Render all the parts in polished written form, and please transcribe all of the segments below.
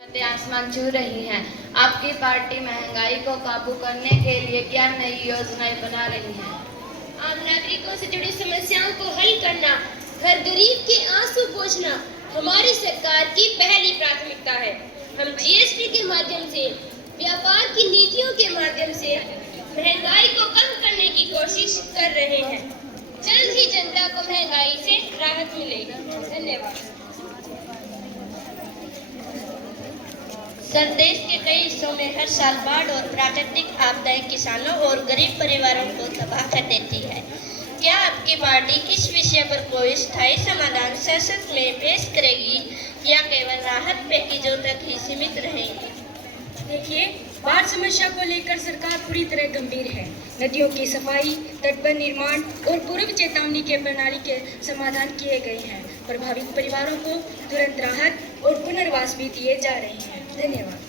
आसमान छू रही है। आपकी पार्टी महंगाई को काबू करने के लिए क्या नई योजनाएं बना रही है? आम नागरिकों से जुड़ी समस्याओं को हल करना, हर गरीब के आंसू पोंछना हमारी सरकार की पहली प्राथमिकता है। हम जीएसटी के माध्यम से, व्यापार की नीतियों के माध्यम से महंगाई को कम करने की कोशिश कर रहे हैं। जल्द ही जनता को महंगाई से राहत मिलेगी। धन्यवाद। सर, देश के कई हिस्सों में हर साल बाढ़ और प्राकृतिक आपदाएं किसानों और गरीब परिवारों को तबाह कर देती है। क्या आपकी पार्टी इस विषय पर कोई स्थायी समाधान संसद में पेश करेगी या केवल राहत पैकेजों तक ही सीमित रहेगी? देखिए, बाढ़ समस्या को लेकर सरकार पूरी तरह गंभीर है। नदियों की सफाई, तटबंध निर्माण और पूर्व चेतावनी के प्रणाली के समाधान किए गए हैं। प्रभावित परिवारों को तुरंत राहत और पुनर्वास भी दिए जा रहे हैं। धन्यवाद।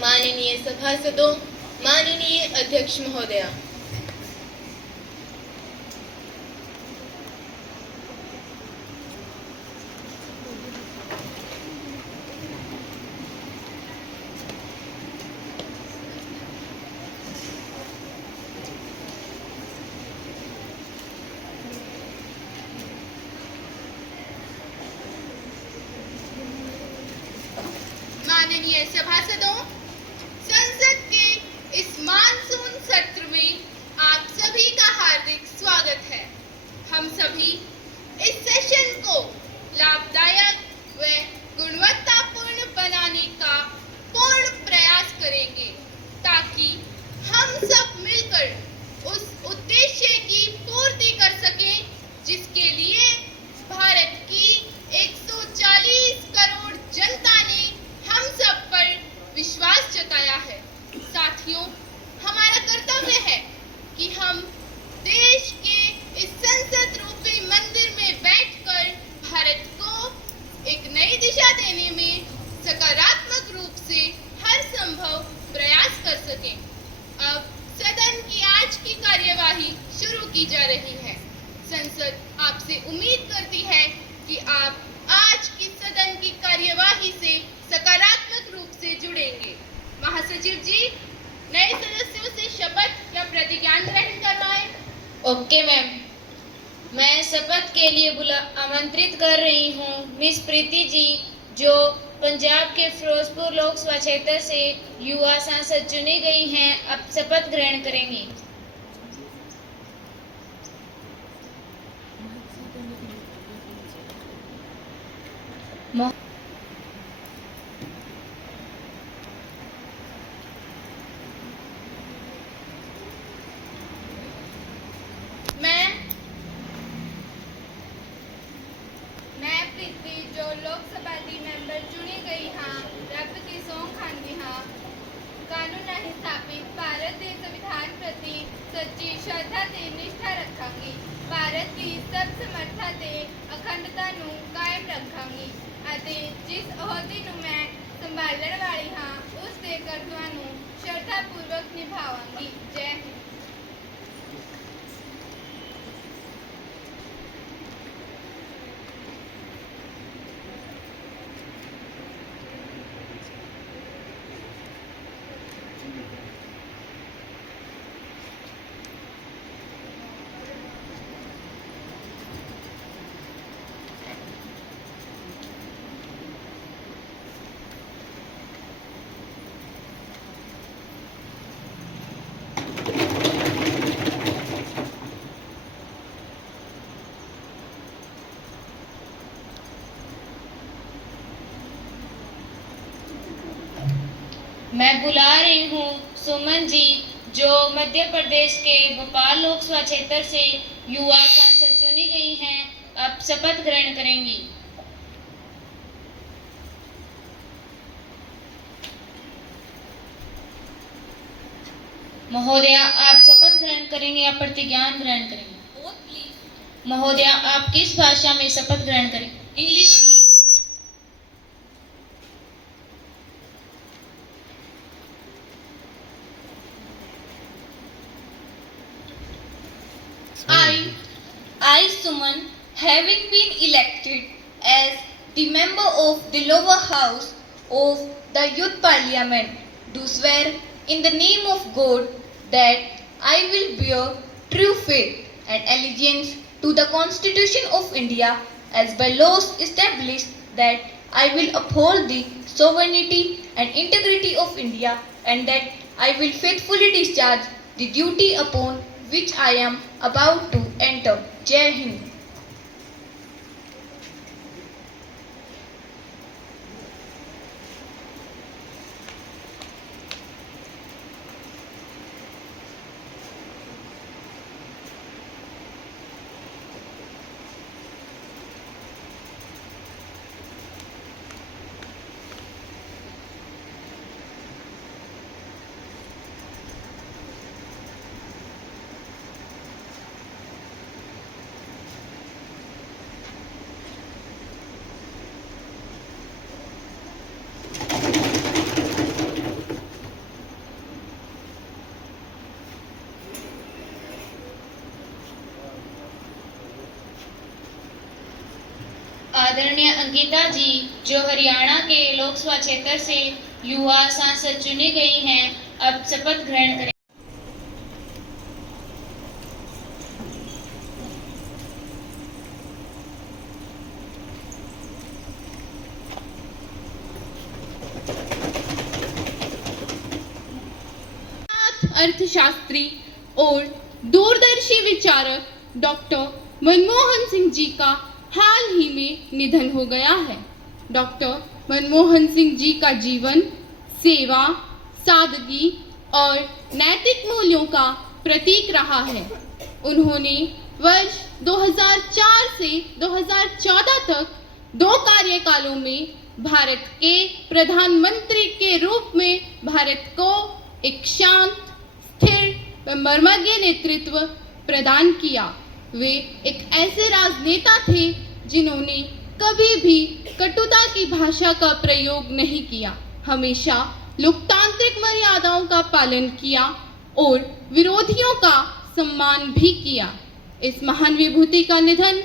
माननीय सभासदों, माननीय अध्यक्ष महोदया, माननीय सभासदों, संसद के इस मानसून सत्र में आप सभी का हार्दिक स्वागत है। हम सभी इस सेशन को लाभदायक व गुणवत्तापूर्ण बनाने का पूर्ण प्रयास करेंगे ताकि हम सब मिलकर उस उद्देश्य की पूर्ति कर सकें जिसके लिए भारत की 140 करोड़ जनता ने हम सब पर विश्वास जताया है। साथियों, हमारा कर्तव्य है कि हम देश के इस संसद रूपी मंदिर में बैठकर भारत को एक नई दिशा देने में सकारात्मक रूप से हर संभव प्रयास कर सकें। अब सदन की आज की कार्यवाही शुरू की जा रही है। संसद आपसे उम्मीद करती है कि आप आज की सदन की कार्यवाही से सकारात्मक रूप से जुड़ेंगे। महासचिव जी, नए सदस्यों से शपथ या प्रतिज्ञान ग्रहण करवाएं। Okay ma'am. मैं शपथ के लिए आमंत्रित कर रही हूँ मिस प्रीति जी, जो पंजाब के फिरोजपुर लोकसभा क्षेत्र से युवा सांसद चुनी गई हैं। अब शपथ ग्रहण करेंगी। मैं प्रीति, जो लोकसभा दी मेंबर चुनी गई हाँ, रब की सौंह खांदी हाँ, कानून राਹੀਂ स्थापित भारत के संविधान प्रति सच्ची श्रद्धा ते निष्ठा रखांगी। भारत की सब समर्था ते अखंडता नू कायम रखांगी ਅਤੇ जिस अहुदे नू मैं संभालण वाली हाँ, उस दे कर्तव्यां नू श्रद्धापूर्वक निभावांगी। जय हिंद। मैं बुला रही हूँ सुमन जी, जो मध्य प्रदेश के भोपाल लोकसभा क्षेत्र से युवा सांसद चुनी गई हैं, अब शपथ ग्रहण करेंगी। महोदया, आप शपथ ग्रहण करेंगे या प्रतिज्ञान ग्रहण करेंगे? महोदया, आप किस भाषा में शपथ ग्रहण करेंगे? English please. I, Suman, having been elected as the member of the lower house of the Youth Parliament, do swear in the name of God that I will bear true faith and allegiance to the Constitution of India as by laws established, that I will uphold the sovereignty and integrity of India, and that I will faithfully discharge the duty upon which I am about to enter. Jai Hind. आदरणीय अंकिता जी, जो हरियाणा के लोकसभा क्षेत्र से युवा सांसद चुनी गई हैं, अब शपथ ग्रहण करें। अर्थशास्त्री और दूरदर्शी विचारक डॉक्टर मनमोहन सिंह जी का हाल ही में निधन हो गया है। डॉक्टर मनमोहन सिंह जी का जीवन सेवा, सादगी और नैतिक मूल्यों का प्रतीक रहा है। उन्होंने वर्ष 2004 से 2014 तक 2 कार्यकालों में भारत के प्रधानमंत्री के रूप में भारत को एक शांत, स्थिर व मर्मज्ञ नेतृत्व प्रदान किया। वे एक ऐसे राजनेता थे जिन्होंने कभी भी कटुता की भाषा का प्रयोग नहीं किया, हमेशा लोकतांत्रिक मर्यादाओं का पालन किया और विरोधियों का सम्मान भी किया। इस महान विभूति का निधन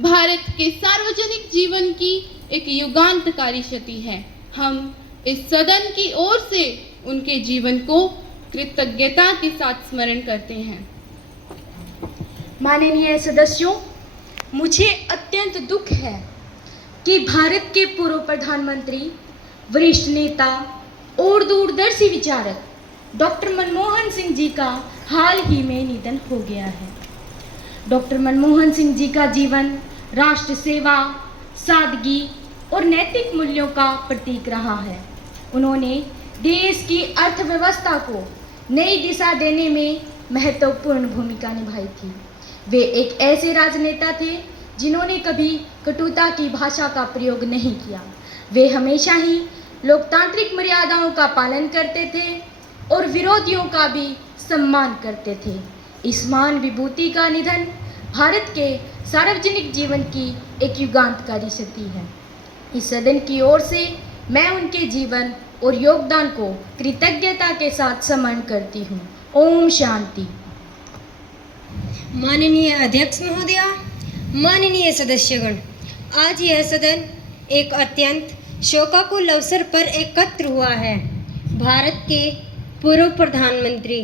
भारत के सार्वजनिक जीवन की एक युगांतकारी क्षति है। हम इस सदन की ओर से उनके जीवन को कृतज्ञता के साथ स्मरण करते हैं। माननीय सदस्यों, मुझे अत्यंत दुख है कि भारत के पूर्व प्रधानमंत्री, वरिष्ठ नेता और दूरदर्शी विचारक डॉक्टर मनमोहन सिंह जी का हाल ही में निधन हो गया है। डॉक्टर मनमोहन सिंह जी का जीवन राष्ट्र सेवा, सादगी और नैतिक मूल्यों का प्रतीक रहा है। उन्होंने देश की अर्थव्यवस्था को नई दिशा देने में महत्वपूर्ण भूमिका निभाई थी। वे एक ऐसे राजनेता थे जिन्होंने कभी कटुता की भाषा का प्रयोग नहीं किया। वे हमेशा ही लोकतांत्रिक मर्यादाओं का पालन करते थे और विरोधियों का भी सम्मान करते थे। इस महान विभूति का निधन भारत के सार्वजनिक जीवन की एक युगांतकारी क्षति है। इस सदन की ओर से मैं उनके जीवन और योगदान को कृतज्ञता के साथ स्मरण करती हूँ। ओम शांति। माननीय अध्यक्ष महोदया, माननीय सदस्यगण, आज यह सदन एक अत्यंत शोकाकुल अवसर पर एकत्र हुआ है। भारत के पूर्व प्रधानमंत्री,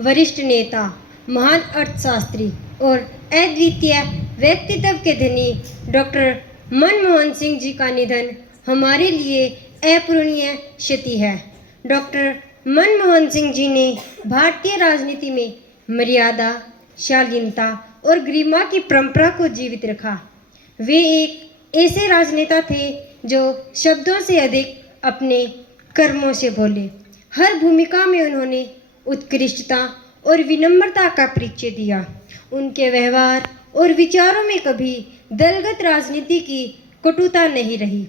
वरिष्ठ नेता, महान अर्थशास्त्री और अद्वितीय व्यक्तित्व के धनी डॉक्टर मनमोहन सिंह जी का निधन हमारे लिए अपूरणीय क्षति है। डॉक्टर मनमोहन सिंह जी ने भारतीय राजनीति में मर्यादा, शालीनता और गरिमा की परंपरा को जीवित रखा। वे एक ऐसे राजनेता थे जो शब्दों से अधिक अपने कर्मों से बोले। हर भूमिका में उन्होंने उत्कृष्टता और विनम्रता का परिचय दिया। उनके व्यवहार और विचारों में कभी दलगत राजनीति की कटुता नहीं रही।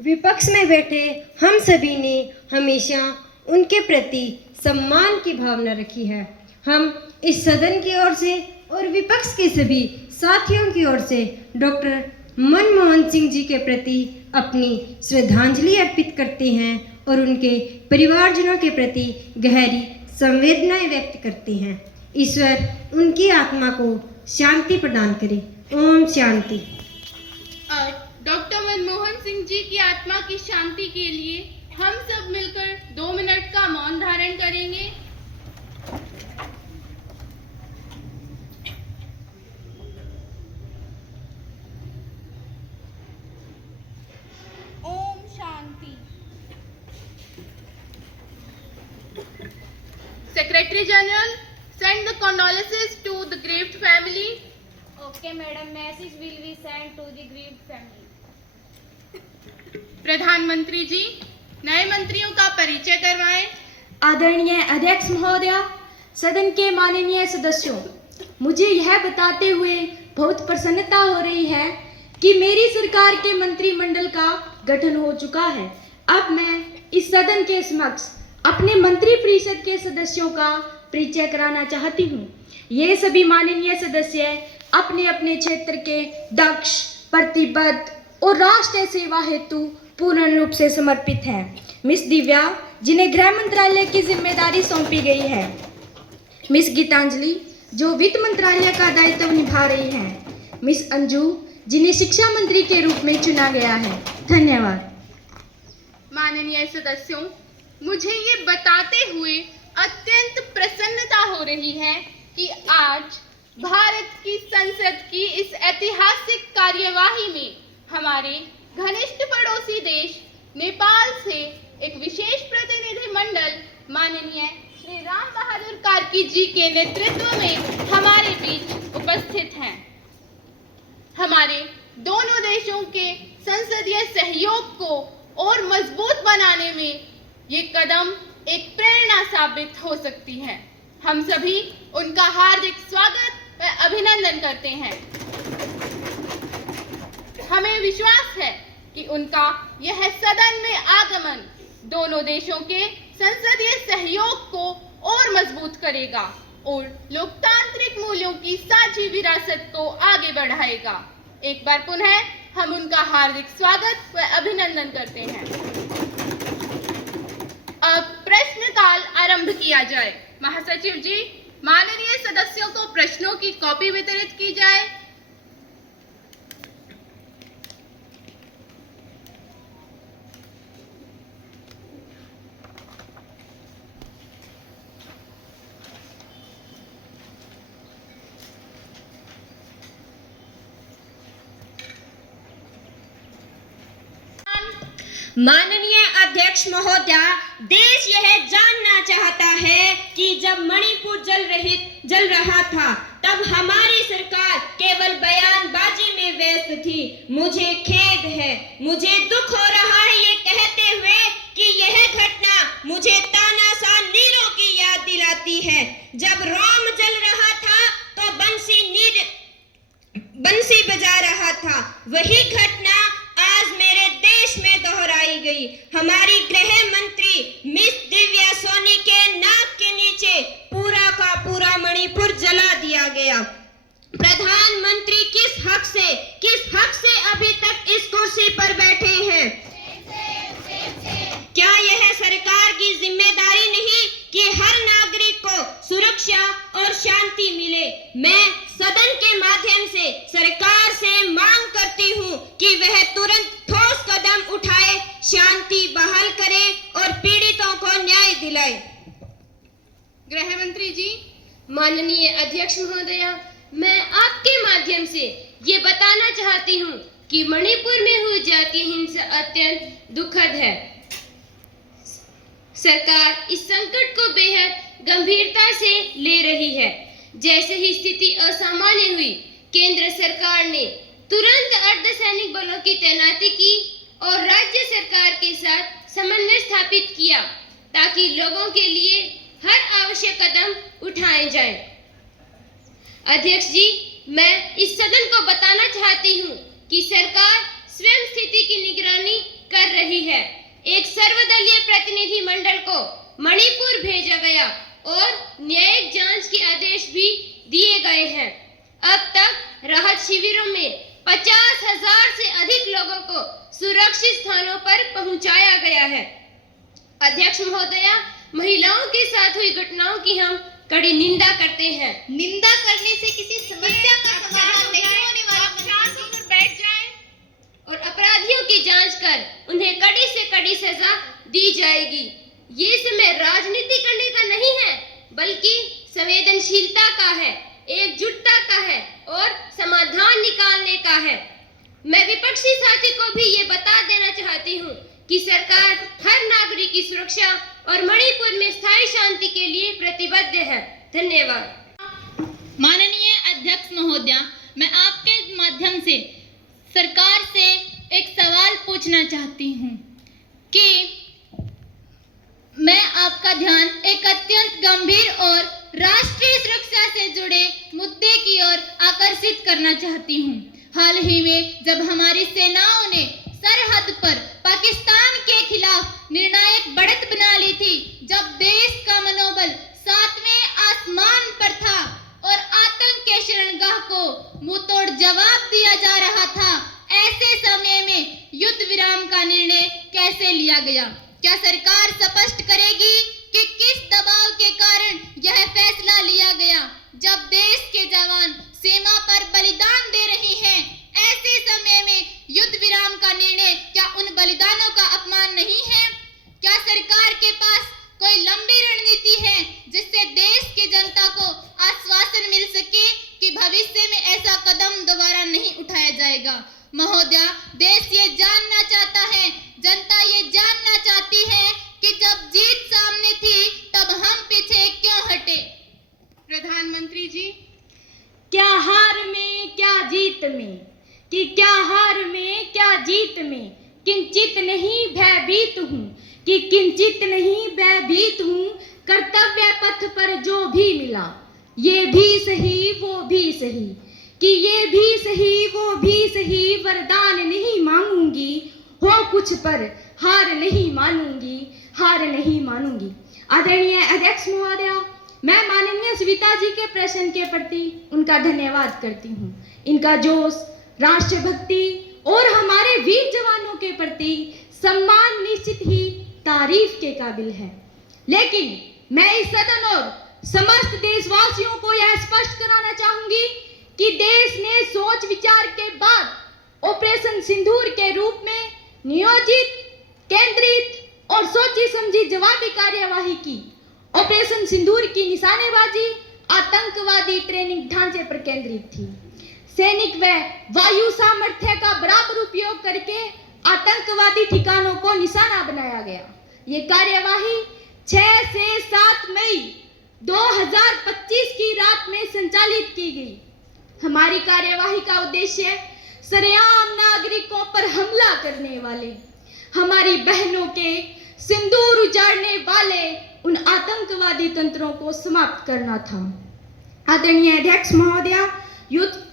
विपक्ष में बैठे हम सभी ने हमेशा उनके प्रति सम्मान की भावना रखी है। हम इस सदन की ओर से और विपक्ष के सभी साथियों की ओर से डॉक्टर मनमोहन सिंह जी के प्रति अपनी श्रद्धांजलि अर्पित करते हैं और उनके परिवारजनों के प्रति गहरी संवेदनाएं व्यक्त करते हैं। ईश्वर उनकी आत्मा को शांति प्रदान करे। ओम शांति। डॉक्टर मनमोहन सिंह जी की आत्मा की शांति के लिए हम सब मिलकर 2 मिनट का मौन धारण करेंगे। Om Shanti. Secretary General, send the condolences to the grieved family. Okay, madam. Message will be sent to the grieved family. प्रधानमंत्री जी, नए मंत्रियों का परिचय करवाएं। आदरणीय अध्यक्ष महोदया, सदन के माननीय सदस्यों, मुझे यह बताते हुए बहुत प्रसन्नता हो रही है कि मेरी सरकार के मंत्रिमंडल का गठन हो चुका है। अब मैं इस सदन के समक्ष अपने मंत्री परिषद के सदस्यों का परिचय कराना चाहती हूँ। ये सभी माननीय सदस्य अपने अपने क्षेत्र के दक्ष, प्रतिबद्ध और राष्ट्र सेवा हेतु पूर्ण रूप से समर्पित हैं। मिस दिव्या, जिन्हें गृह मंत्रालय की जिम्मेदारी सौंपी गई है। मिस गीतांजलि, जो वित्त मंत्रालय का दायित्व निभा रही हैं। मिस अंजू, जिन्हें शिक्षा मंत्री के रूप में चुना गया है। धन्यवाद। माननीय सदस्यों, मुझे ये बताते हुए अत्यंत प्रसन्नता हो रही है कि आज भारत की संसद की इस ऐतिहासिक कार्यवाही में हमारे घनिष्ठ पड़ोसी देश नेपाल से एक विशेष प्रतिनिधि मंडल माननीय श्री राम बहादुर कार्की जी के नेतृत्व में हमारे बीच उपस्थित हैं। हमारे दोनों देशों के संसदीय सहयोग को और मजबूत बनाने में ये कदम एक प्रेरणा साबित हो सकती है। हम सभी उनका हार्दिक स्वागत व अभिनंदन करते हैं। हमें विश्वास है कि उनका यह सदन में आगमन दोनों देशों के संसदीय सहयोग को और मजबूत करेगा और लोकतांत्रिक मूल्यों की साझी विरासत को आगे बढ़ाएगा। एक बार पुनः हम उनका हार्दिक स्वागत व अभिनंदन करते हैं। अब प्रश्नकाल आरंभ किया जाए। महासचिव जी, माननीय सदस्यों को प्रश्नों की कॉपी वितरित की जाए। माननीय अध्यक्ष महोदया, देश यह जानना चाहता है कि जब मणिपुर जल रहा था तब हमारी सरकार केवल बयानबाजी में व्यस्त थी। मुझे खेद है, मुझे दुख हो रहा है ये कहते हुए कि यह घटना मुझे तानाशाह नीरों की याद दिलाती है। जब रोम जल रहा था तो बंसी बजा रहा था। वही घटना आज मेरे देश में दोहराई गई। हमारी गृह मंत्री मिस दिव्या सोनी के नाक के नीचे पूरा का पूरा मणिपुर जला दिया गया। प्रधानमंत्री किस हक से अभी तक इस कुर्सी पर बैठे हैं? क्या यह सरकार की जिम्मेदारी नहीं कि हर नागरिक को सुरक्षा और शांति मिले? मैं सदन के माध्यम से सरकार से मांग करती हूं कि वह तुरंत ठोस कदम उठाए, शांति बहाल करे और पीड़ितों को न्याय दिलाए। गृह मंत्री जी। माननीय अध्यक्ष महोदया, मैं आपके माध्यम से ये बताना चाहती हूँ कि मणिपुर में हुई जातीय हिंसा अत्यंत दुखद है। सरकार इस संकट को बेहद गंभीरता से ले रही है। जैसे ही स्थिति असामान्य हुई, केंद्र सरकार ने तुरंत अर्धसैनिक बलों की तैनाती की और राज्य सरकार के साथ समन्वय स्थापित किया। ताकि लोगों के लिए हर आवश्यक कदम उठाए जाएं। अध्यक्ष जी, मैं इस सदन को बताना चाहती हूँ कि सरकार स्वयं स्थिति की निगरानी कर रही है। एक सर्वदलीय प्रतिनिधि मंडल को मणिपुर भेजा गया और न्यायिक जांच के आदेश भी दिए गए हैं। अब तक राहत शिविरों में 50,000 से अधिक लोगों को सुरक्षित स्थानों पर पहुंचाया गया है। अध्यक्ष महोदया, महिलाओं के साथ हुई घटनाओं की हम कड़ी निंदा करते हैं। निंदा करने से किसी समस्या का समाधान नहीं होने वाला। शांत होकर बैठ जाएं और अपराधियों की जांच कर उन्हें कड़ी से कड़ी सजा दी जाएगी। ये समय राजनीति करने का नहीं है, बल्कि संवेदनशीलता का है, एकजुटता का है और समाधान निकालने का है। मैं विपक्षी साथी को भी ये बता देना चाहती हूँ कि सरकार हर नागरिक की सुरक्षा और मणिपुर में स्थायी शांति के लिए प्रतिबद्ध है। धन्यवाद। माननीय अध्यक्ष महोदया, मैं आपके माध्यम से सरकार से एक सवाल पूछना चाहती हूँ कि मैं आपका ध्यान एक अत्यंत गंभीर और राष्ट्रीय सुरक्षा से जुड़े मुद्दे की ओर आकर्षित करना चाहती हूँ। हाल ही में जब हमारी सेनाओं ने सरहद पर पाकिस्तान के खिलाफ निर्णायक बढ़त बना ली थी, जब देश का मनोबल 7वें आसमान पर था और आतंक के शरणगाह को मुंहतोड़ जवाब दिया जा रहा था, ऐसे समय में युद्ध विराम का निर्णय कैसे लिया गया? क्या सरकार स्पष्ट करेगी कि किस दबाव के कारण यह फैसला लिया गया? जब देश के जवान सीमा पर बलिदान दे रहे हैं, ऐसे समय में युद्ध विराम का निर्णय क्या उन बलिदानों का अपमान नहीं है? क्या सरकार के पास कोई लंबी रणनीति है जिससे देश की जनता को आश्वासन मिल सके कि भविष्य में ऐसा कदम दोबारा नहीं उठाया जाएगा? महोदया, देश ये जानना चाहता है, जनता ये जानना चाहती है कि जब जीत सामने थी तब हम पीछे क्यों हटे? प्रधानमंत्री जी, क्या हार में क्या जीत में, कि क्या हार में क्या जीत में, किंचित नहीं भयभीत हूँ, कि किंचित नहीं भयभीत हूँ। कर्तव्य पथ पर जो भी मिला, ये भी सही वो भी सही, कि ये भी सही वो भी सही, वरदान नहीं मांगूंगी, हो कुछ पर हार नहीं मानूंगी, हार नहीं मानूंगी। आदरणीय अध्यक्ष महोदया, मैं माननीय सविता जी के प्रश्न के प्रति उनका धन्यवाद करती हूँ। इनका जोश, राष्ट्रभक्ति और हमारे वीर जवानों के प्रति सम्मान निश्चित ही तारीफ के काबिल है। लेकिन मैं इस सदन और समस्त देशवासियों को यह स्पष्ट कराना चाहूंगी कि देश ने सोच विचार के बाद ऑपरेशन सिंदूर के रूप में नियोजित, केंद्रित और सोची समझी जवाबी कार्यवाही की। ऑपरेशन सिंदूर की निशानेबाजी आतंकवादी ट्रेनिंग ढांचे पर केंद्रित थी। सैनिक व वायु सामर्थ्य का बराबर उपयोग करके आतंकवादी ठिकानों को निशाना बनाया गया। ये कार्यवाही 6 से 7 मई 2025 की रात में संचालित की गई। हमारी कार्यवाही का उद्देश्य सरेआम नागरिकों पर हमला करने वाले, हमारी बहनों के सिंदूर उजाड़ने वाले उन आतंकवादी तंत्रों को समाप्त करना था। आदरणीय अध्यक्ष महोदया, युद्ध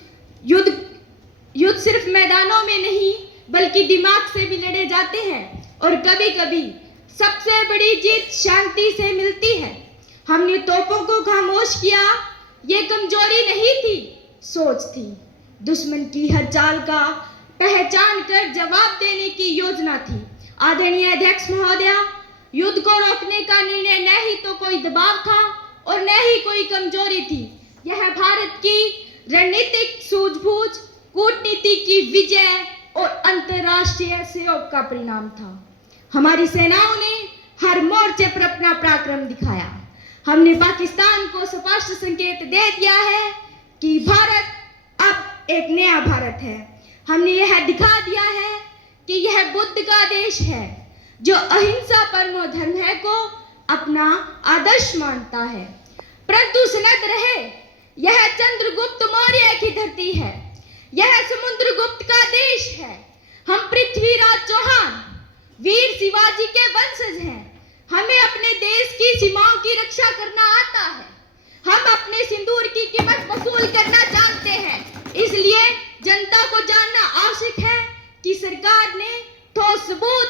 सिर्फ मैदानों में नहीं बल्कि दिमाग से भी लड़े जाते हैं और कभी कभी सबसे बड़ी जीत शांति से मिलती है। हमने तोपों को खामोश किया, ये कमजोरी नहीं थी, सोच थी। दुश्मन की हर चाल का पहचान कर जवाब देने की योजना थी। आदरणीय अध्यक्ष महोदया, युद्ध को रोकने का निर्णय न ही तो कोई दबाव था और न ही कोई कमजोरी थी। यह भारत की रणनीतिक सूझबूझ, कूटनीति की विजय और अंतर्राष्ट्रीय सहयोग का परिणाम था। हमारी सेनाओं ने हर मोर्चे पर अपना पराक्रम दिखाया। हमने पाकिस्तान को स्पष्ट संकेत दे दिया है कि भारत अब एक नया भारत है। हमने यह दिखा दिया है कि यह बुद्ध का देश है जो अहिंसा परमो धर्म है को अपना आदर्श मानता है। परंतु सुनत रहे, यह चंद्रगुप्त मौर्य की धरती है, यह समुद्रगुप्त का देश है। हम पृथ्वीराज चौहान, वीर शिवाजी के वंशज हैं। हमें अपने देश की सीमाओं की रक्षा करना आता है। हम अपने सिंदूर की कीमत वसूल करना जानते हैं। इसलिए जनता को जानना आवश्यक है कि सरकार ने ठोस सबूत,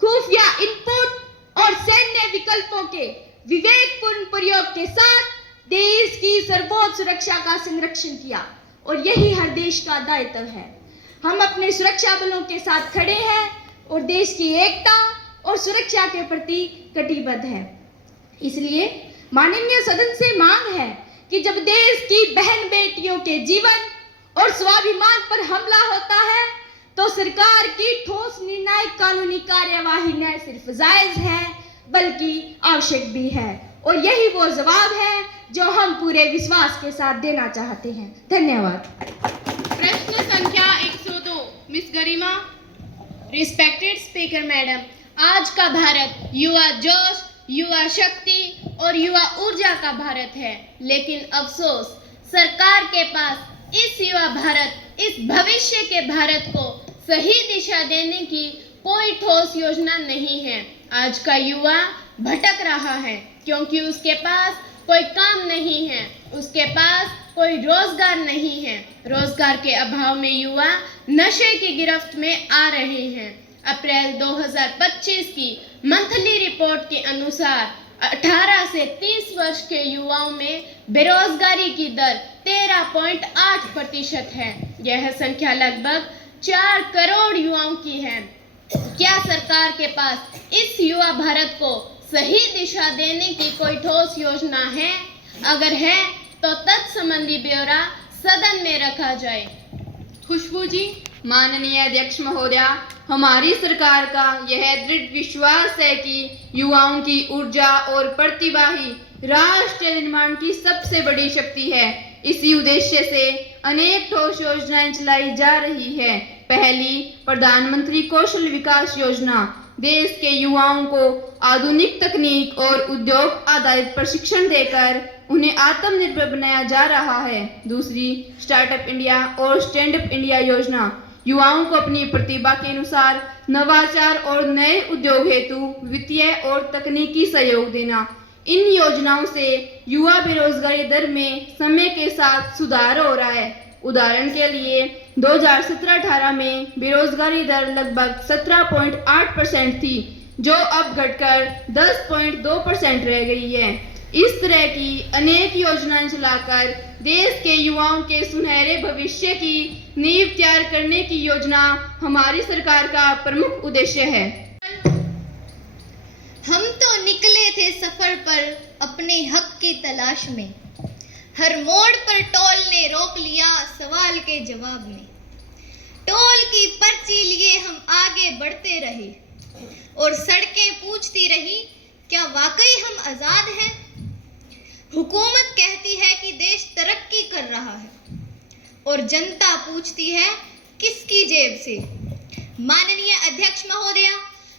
खुफिया इनपुट और सैन्य विकल्पों के विवेकपूर्ण प्रयोग के साथ देश की सर्वोच्च सुरक्षा का संरक्षण किया और यही हर देश का दायित्व है। हम अपने सुरक्षा बलों के साथ खड़े हैं और देश की एकता और सुरक्षा के प्रति कटिबद्ध है। इसलिए माननीय सदन से मांग है कि जब देश की बहन बेटियों के जीवन और स्वाभिमान पर हमला होता है तो सरकार की ठोस निर्णायक कानूनी कार्यवाही न सिर्फ जायज है बल्कि आवश्यक भी है और यही वो जवाब है जो हम पूरे विश्वास के साथ देना चाहते हैं। धन्यवाद। प्रश्न संख्या 102 मिस गरिमा। रिस्पेक्टेड स्पीकर मैडम, आज का भारत युवा जोश, युवा शक्ति और युवा ऊर्जा का भारत है, लेकिन अफसोस सरकार के पास इस युवा भारत, इस भविष्य के भारत को सही दिशा देने की कोई ठोस योजना नहीं है। आज का युवा भटक रहा है क्योंकि उसके पास कोई काम नहीं है, उसके पास कोई रोजगार नहीं है। रोजगार के अभाव में युवा नशे की गिरफ्त में आ रहे हैं। अप्रैल 2025 की मंथली रिपोर्ट के अनुसार 18 से 30 वर्ष के युवाओं में बेरोजगारी की दर 13.8% है। यह संख्या लगभग 4 करोड़ युवाओं की है। क्या सरकार के पास इस युवा भारत को सही दिशा देने की कोई ठोस योजना है? अगर है तो तत्संबंधी ब्यौरा सदन में रखा जाए। खुशबू जी। माननीय अध्यक्ष महोदया, हमारी सरकार का यह दृढ़ विश्वास है कि युवाओं की ऊर्जा और प्रतिभा ही राष्ट्र निर्माण की सबसे बड़ी शक्ति है। इसी उद्देश्य से अनेक ठोस योजनाएं चलाई जा रही है। पहली, प्रधानमंत्री कौशल विकास योजना देश के युवाओं को आधुनिक तकनीक और उद्योग आधारित प्रशिक्षण देकर उन्हें आत्मनिर्भर बनाया जा रहा है। दूसरी, स्टार्टअप इंडिया और स्टैंड अप इंडिया योजना युवाओं को अपनी प्रतिभा के अनुसार नवाचार और नए उद्योग हेतु वित्तीय और तकनीकी सहयोग देना। इन योजनाओं से युवा बेरोजगारी दर में समय के साथ सुधार हो रहा है। उदाहरण के लिए 2017-18 में बेरोजगारी दर लगभग 17.8% थी, जो अब घटकर 10.2% रह गई है। इस तरह की अनेक योजनाएं चलाकर देश के युवाओं के सुनहरे भविष्य की नींव तैयार करने की योजना हमारी सरकार का प्रमुख उद्देश्य है। हम तो निकले थे सफर पर अपने हक की तलाश में, हर मोड़ पर टोल ने रोक लिया सवाल के जवाब में। टोल की पर्ची लिए हम आगे बढ़ते रहे और सड़कें पूछती रही क्या वाकई हम आजाद हैं। हुकूमत कहती है कि देश तरक्की कर रहा है और जनता पूछती है किसकी जेब से। माननीय अध्यक्ष महोदया,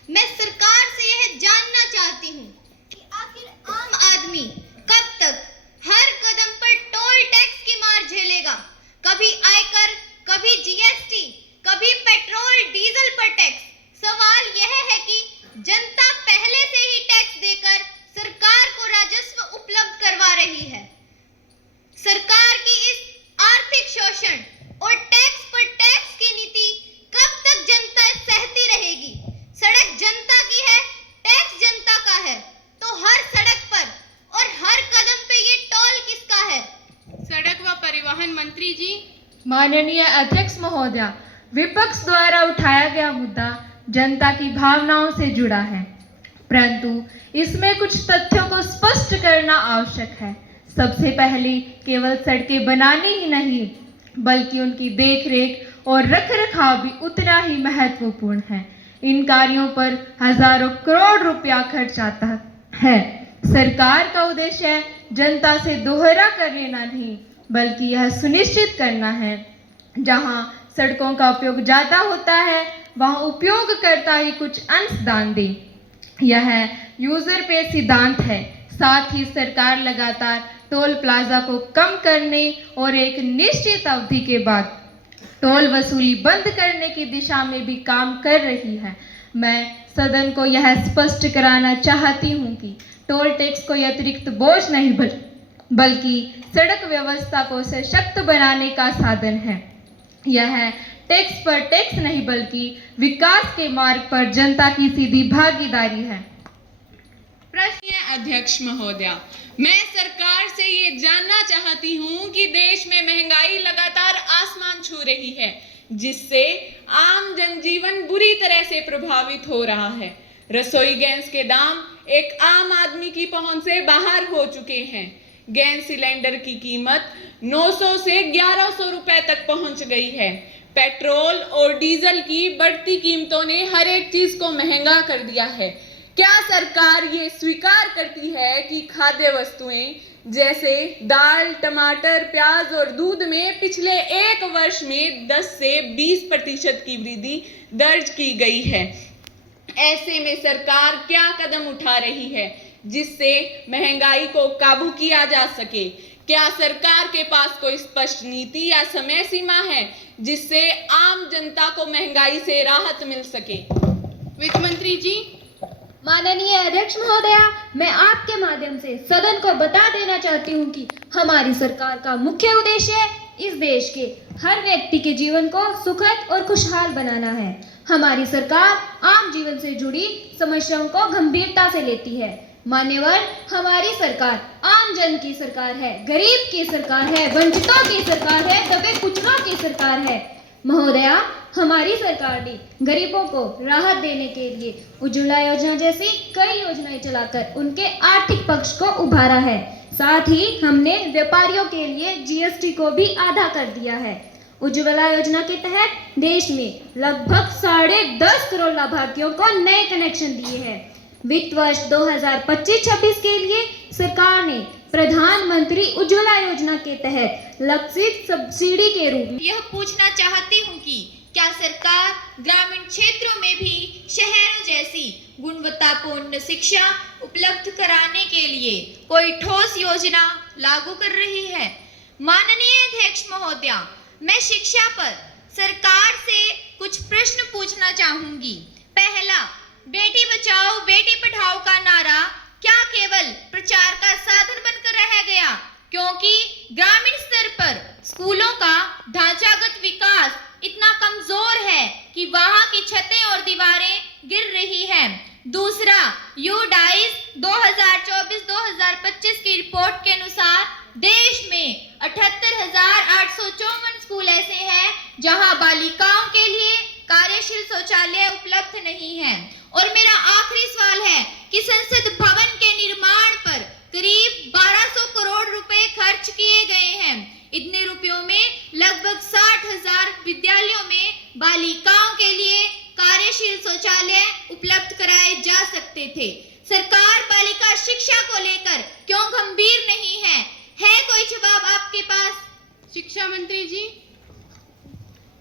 मैं सरकार से यह जानना चाहती हूँ कि आखिर आम आदमी कब तक हर कदम पर टोल टैक्स की मार झेलेगा। कभी आयकर, कभी जीएसटी, कभी पेट्रोल डीजल पर टैक्स। सवाल यह है कि जनता पहले से ही टैक्स देकर सरकार को राजस्व उपलब्ध करवा रही है। सरकार की इस आर्थिक शोषण और टैक्स पर टैक्स की नीति कब तक जनता सहती रहेगी। सड़क जनता की है, टैक्स जनता का है, तो हर सड़क पर और हर कदम पे ये टोल किसका है? सड़क व परिवहन मंत्री जी। माननीय अध्यक्ष महोदया, विपक्ष द्वारा उठाया गया मुद्दा जनता की भावनाओं से जुड़ा है, परंतु इसमें कुछ तथ्यों को स्पष्ट करना आवश्यक है। सबसे पहले केवल सड़कें बनानी ही नहीं बल्कि उनकी देखरेख और रखरखाव भी उतना ही महत्वपूर्ण है। इन कार्यों पर हजारों करोड़ रुपया खर्च आता है। सरकार का उद्देश्य जनता से दोहरा कर लेना नहीं बल्कि यह सुनिश्चित करना है जहां सड़कों का उपयोग ज़्यादा होता है वहां उपयोगकर्ता ही कुछ अंश दान दे। यह यूजर पे सिद्धांत है। साथ ही सरकार लगातार टोल प्लाजा को कम करने और एक निश्चित अवधि के बाद टोल वसूली बंद करने की दिशा में भी काम कर रही है। मैं सदन को यह स्पष्ट कराना चाहती हूँ कि टोल टैक्स कोई अतिरिक्त बोझ नहीं बल्कि सड़क व्यवस्था को सशक्त बनाने का साधन है। यह टैक्स पर टैक्स नहीं बल्कि विकास के मार्ग पर जनता की सीधी भागीदारी है। प्रश्न अध्यक्ष महोदया, मैं सरकार से ये जानना चाहती हूँ कि देश में महंगाई लगातार आसमान छू रही है, जिससे आम जनजीवन बुरी तरह से प्रभावित हो रहा है। रसोई गैस के दाम एक आम आदमी की पहुंच से बाहर हो चुके हैं। गैस सिलेंडर की कीमत 900 से 1100 रुपए तक पहुंच गई है। पेट्रोल और डीजल की बढ़ती कीमतों ने हर एक चीज को महंगा कर दिया है। क्या सरकार ये स्वीकार करती है कि खाद्य वस्तुएं जैसे दाल, टमाटर, प्याज और दूध में पिछले 1 वर्ष में 10 से 20% की वृद्धि दर्ज की गई है? ऐसे में सरकार क्या कदम उठा रही है जिससे महंगाई को काबू किया जा सके? क्या सरकार के पास कोई स्पष्ट नीति या समय सीमा है जिससे आम जनता को महंगाई से राहत मिल सके? वित्त मंत्री जी। माननीय अध्यक्ष महोदया, मैं आपके माध्यम से सदन को बता देना चाहती हूँ कि हमारी सरकार का मुख्य उद्देश्य इस देश के हर व्यक्ति के जीवन को सुखद और खुशहाल बनाना है। हमारी सरकार आम जीवन से जुड़ी समस्याओं को गंभीरता से लेती है। मान्यवर, हमारी सरकार आम जन की सरकार है, गरीब की सरकार है, वंचितों की सरकार है, दबे कुचलों की सरकार है। महोदया, हमारी सरकार ने गरीबों को राहत देने के लिए उज्ज्वला योजना जैसी कई योजनाएं चलाकर उनके आर्थिक पक्ष को उभारा है। साथ ही हमने व्यापारियों के लिए जीएसटी को भी आधा कर दिया है। उज्ज्वला योजना के तहत देश में लगभग 10.5 करोड़ लाभार्थियों को नए कनेक्शन दिए हैं। वित्त वर्ष 2025-26 के लिए सरकार ने प्रधानमंत्री उज्ज्वला योजना के तहत लक्षित सब्सिडी के रूप में यह पूछना चाहती हूँ कि क्या सरकार ग्रामीण क्षेत्रों में भी शहरों जैसी गुणवत्तापूर्ण शिक्षा उपलब्ध कराने के लिए कोई ठोस योजना लागू कर रही है? माननीय अध्यक्ष महोदया, मैं शिक्षा पर सरकार से कुछ प्रश्न पूछना चाहूंगी। पहला, बेटी बचाओ बेटी पढ़ाओ का नारा क्या केवल प्रचार का साधन बनकर रह गया? क्योंकि ग्रामीण स्तर पर स्कूलों का ढांचागत विकास इतना कमजोर है कि वहां की छतें और दीवारें गिर रही हैं। दूसरा, यूडाइस 2024-2025 की रिपोर्ट के अनुसार देश में 78,854 स्कूल ऐसे हैं जहां बालिकाओं के लिए कार्यशील शौचालय उपलब्ध नहीं है। और मेरा आखिरी सवाल है कि संसद भवन के निर्माण पर करीब 1200 करोड़ रुपए खर्च किए गए हैं। इतने रुपयों में लगभग 60,000 विद्यालयों में बालिकाओं के लिए कार्यशील शौचालय उपलब्ध कराए जा सकते थे। सरकार बालिका शिक्षा को लेकर क्यों गंभीर नहीं है? कोई जवाब आपके पास? शिक्षा मंत्री जी।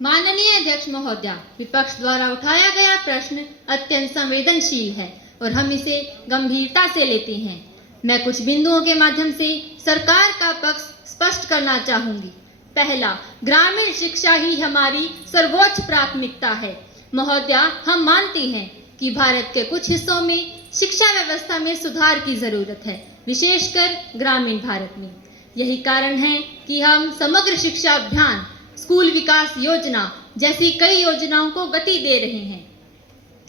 माननीय अध्यक्ष महोदया, विपक्ष द्वारा उठाया गया प्रश्न अत्यंत संवेदनशील है और हम इसे गंभीरता से लेते हैं। मैं कुछ बिंदुओं के माध्यम से सरकार का पक्ष स्पष्ट करना चाहूंगी। पहला, ग्रामीण शिक्षा ही हमारी सर्वोच्च प्राथमिकता है। महोदया, हम मानते हैं कि भारत के कुछ हिस्सों में शिक्षा व्यवस्था में सुधार की जरूरत है, विशेषकर ग्रामीण भारत में। यही कारण है कि हम समग्र शिक्षा अभियान, स्कूल विकास योजना जैसी कई योजनाओं को गति दे रहे हैं।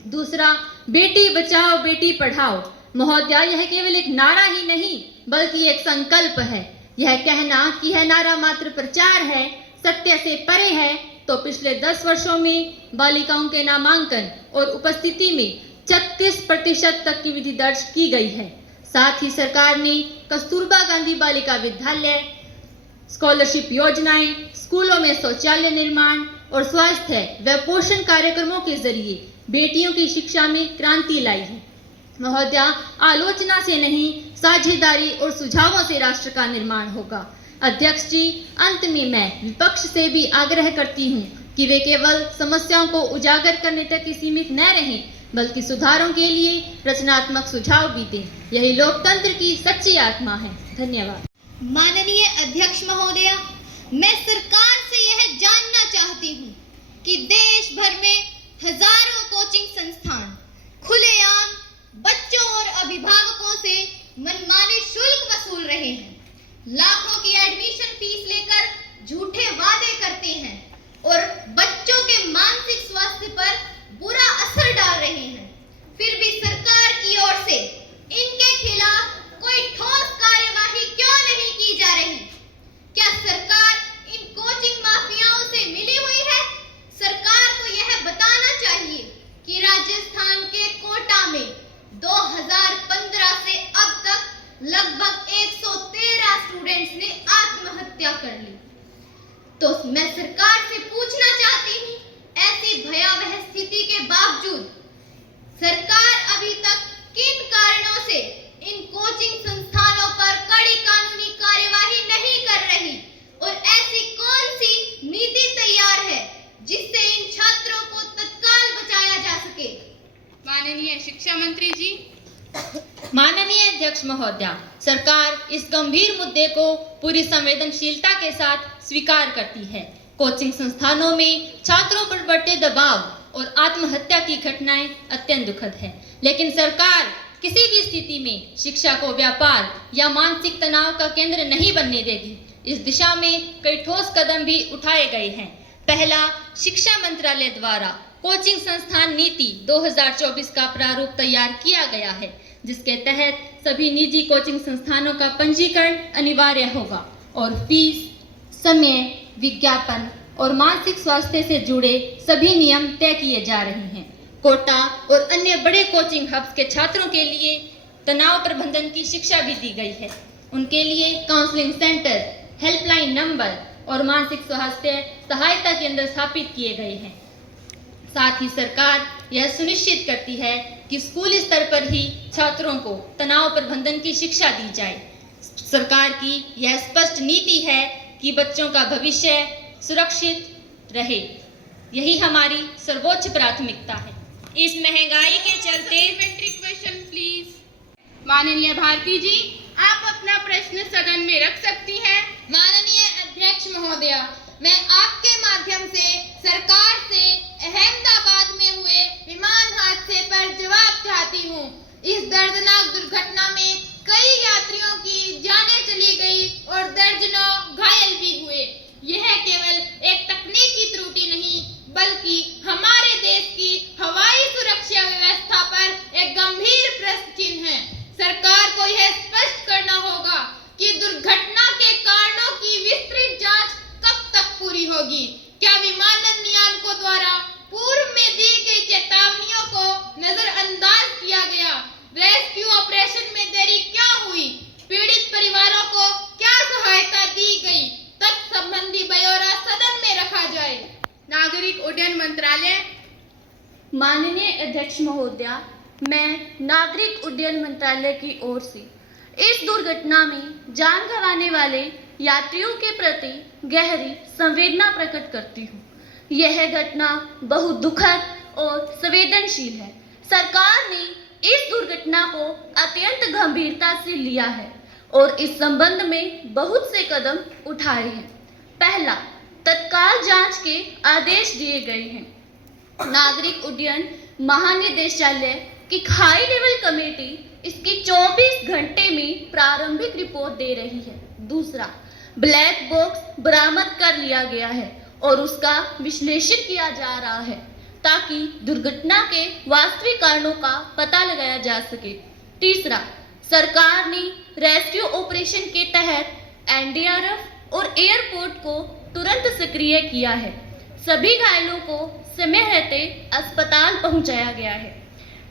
दूसरा, बेटी बचाओ बेटी पढ़ाओ। महोदया, यह केवल एक नारा ही नहीं बल्कि एक संकल्प है। यह कहना कि यह नारा मात्र प्रचार है, सत्य से परे है, तो पिछले 10 वर्षों में बालिकाओं के नामांकन और उपस्थिति में 36% तक की वृद्धि दर्ज की गई है। साथ ही सरकार ने कस्तूरबा गांधी बालिका विद्यालय, स्कॉलरशिप योजनाएं, स्कूलों में शौचालय निर्माण और स्वास्थ्य व पोषण कार्यक्रमों के जरिए बेटियों की शिक्षा में क्रांति लाई है। महोदया, आलोचना से नहीं, साझेदारी और सुझावों से राष्ट्र का निर्माण होगा। अध्यक्ष जी, अंत में मैं विपक्ष से भी आग्रह करती हूँ कि वे केवल समस्याओं को उजागर करने तक ही सीमित न रहें, बल्कि सुधारों के लिए रचनात्मक सुझाव भी दें। यही लोकतंत्र की सच्ची आत्मा है। धन्यवाद। माननीय अध्यक्ष महोदया, मैं सरकार से यह जानना चाहती हूँ कि देश भर में हजारों कोचिंग संस्थान तो मैं सरकार से पूछना चाहती हूँ, ऐसी भयावह स्थिति के बावजूद सरकार अभी तक किन कारणों से इन कोचिंग संस्थानों पर कड़ी कानूनी कार्यवाही नहीं कर रही और ऐसी कौन सी नीति तैयार है जिससे इन छात्रों को तत्काल बचाया जा सके। माननीय शिक्षा मंत्री जी। माननीय अध्यक्ष महोदया, सरकार इस गंभीर मुद्दे को पूरी संवेदनशीलता के साथ स्वीकार करती है। कोचिंग संस्थानों में छात्रों पर बढ़ते दबाव और आत्महत्या की घटनाएं अत्यंत दुखद है, लेकिन सरकार किसी भी स्थिति में शिक्षा को व्यापार या मानसिक तनाव का केंद्र नहीं बनने देगी। इस दिशा में कई ठोस कदम भी उठाए गए हैं। पहला, शिक्षा मंत्रालय द्वारा कोचिंग संस्थान नीति 2024 का प्रारूप तैयार किया गया है, जिसके तहत सभी निजी कोचिंग संस्थानों का पंजीकरण अनिवार्य होगा और फीस, समय, विज्ञापन और मानसिक स्वास्थ्य से जुड़े सभी नियम तय किए जा रहे हैं। कोटा और अन्य बड़े कोचिंग हब्स के छात्रों के लिए तनाव प्रबंधन की शिक्षा भी दी गई है। उनके लिए काउंसलिंग सेंटर, हेल्पलाइन नंबर और मानसिक स्वास्थ्य सहायता केंद्र स्थापित किए गए हैं। साथ ही सरकार यह सुनिश्चित करती है कि स्कूल स्तर पर ही छात्रों को तनाव प्रबंधन की शिक्षा दी जाए। सरकार की यह स्पष्ट नीति है कि बच्चों का भविष्य सुरक्षित रहे। यही हमारी सर्वोच्च प्राथमिकता है। इस महंगाई के चलते क्वेश्चन प्लीज। माननीय भारती जी, आप अपना प्रश्न सदन में रख सकती हैं। माननीय अध्यक्ष महोदया, मैं आपके माध्यम से सरकार से अहमदाबाद में हुए विमान हादसे पर जवाब चाहती हूँ। इस दर्दनाक दुर्घटना में कई यात्रियों की जानें चली गई और दर्जनों घायल भी हुए। यह केवल एक तकनीकी त्रुटि नहीं, बल्कि हमारे देश की हवाई सुरक्षा व्यवस्था पर एक गंभीर प्रश्न चिन्ह है। सरकार को यह स्पष्ट करना होगा कि दुर्घटना के कारणों की विस्तृत जांच कब तक पूरी होगी। क्या विमानन नियामकों द्वारा पूर्व में दी गई चेतावनियों को नजरअंदाज किया गया? रेस्क्यू ऑपरेशन में देरी क्यों हुई? पीड़ित परिवारों को क्या सहायता दी गई? तत्संबंधी ब्यौरा सदन में रखा जाए। नागरिक उड्डयन मंत्रालय। माननीय अध्यक्ष महोदया, मैं नागरिक उड्डयन मंत्रालय की ओर से इस दुर्घटना में जान गंवाने वाले यात्रियों के प्रति गहरी संवेदना प्रकट करती हूँ। यह घटना बहुत दुखद और संवेदनशील है। सरकार ने इस दुर्घटना को अत्यंत गंभीरता से लिया है और इस संबंध में बहुत से कदम उठाए हैं। पहला, तत्काल जांच के आदेश दिए गए हैं। नागरिक उड्डयन महानिदेशालय की हाई लेवल कमेटी इसकी 24 घंटे में प्रारंभिक रिपोर्ट दे रही है। दूसरा, ब्लैक बॉक्स बरामद कर लिया गया है और उसका विश्लेषण किया जा रहा है ताकि दुर्घटना के वास्तविक कारणों का पता लगाया जा सके। तीसरा, सरकार ने रेस्क्यू ऑपरेशन के तहत एनडीआरएफ और एयरपोर्ट को तुरंत सक्रिय किया है। सभी घायलों को समय रहते अस्पताल पहुंचाया गया है।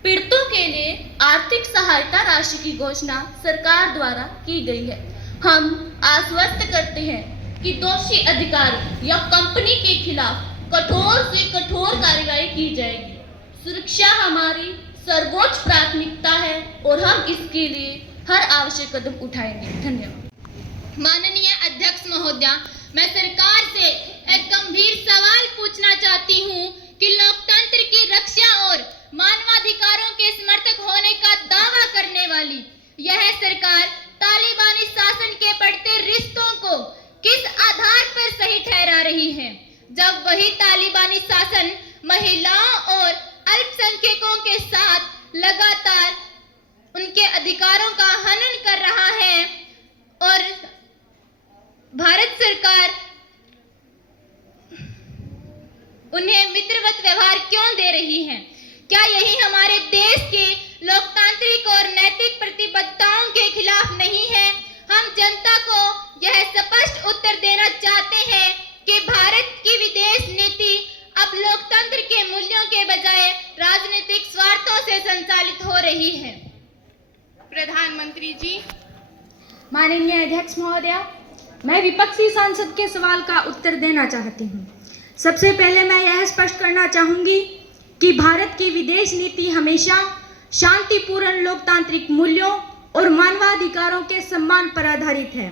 पीड़ितों के लिए आर्थिक सहायता राशि की घोषणा सरकार द्वारा की गई है। हम आश्वस्त करते हैं कि दोषी अधिकारी या कंपनी के खिलाफ कठोर से कठोर कार्रवाई की जाएगी। सुरक्षा हमारी सर्वोच्च प्राथमिकता है और हम इसके लिए हर आवश्यक कदम उठाएंगे। धन्यवाद। माननीय अध्यक्ष महोदया, मैं सरकार से एक गंभीर सवाल पूछना चाहती हूँ कि लोकतंत्र की रक्षा और मानवाधिकारों के समर्थक होने का दावा करने वाली यह सरकार तालिबानी शासन के बढ़ते रिश्तों को किस आधार पर सही ठहरा रही है, जब वही तालिबानी शासन महिलाओं और अल्पसंख्यकों के साथ लगातार उनके अधिकारों का हनन कर रहा है और भारत सरकार उन्हें मित्रवत व्यवहार क्यों दे रही है? क्या यही हमारे देश के लोकतांत्रिक और नैतिक प्रतिबद्धताओं के खिलाफ नहीं है? हम जनता को यह स्पष्ट उत्तर देना चाहते हैं कि भारत की विदेश नीति अब लोकतंत्र के मूल्यों के बजाय राजनीतिक स्वार्थों से संचालित हो रही है। प्रधानमंत्री जी। माननीय अध्यक्ष महोदया, मैं विपक्षी सांसद के सवाल का उत्तर देना चाहती हूँ। सबसे पहले मैं यह स्पष्ट करना चाहूँगी कि भारत की विदेश नीति हमेशा शांतिपूर्ण लोकतांत्रिक मूल्यों और मानवाधिकारों के सम्मान पर आधारित है।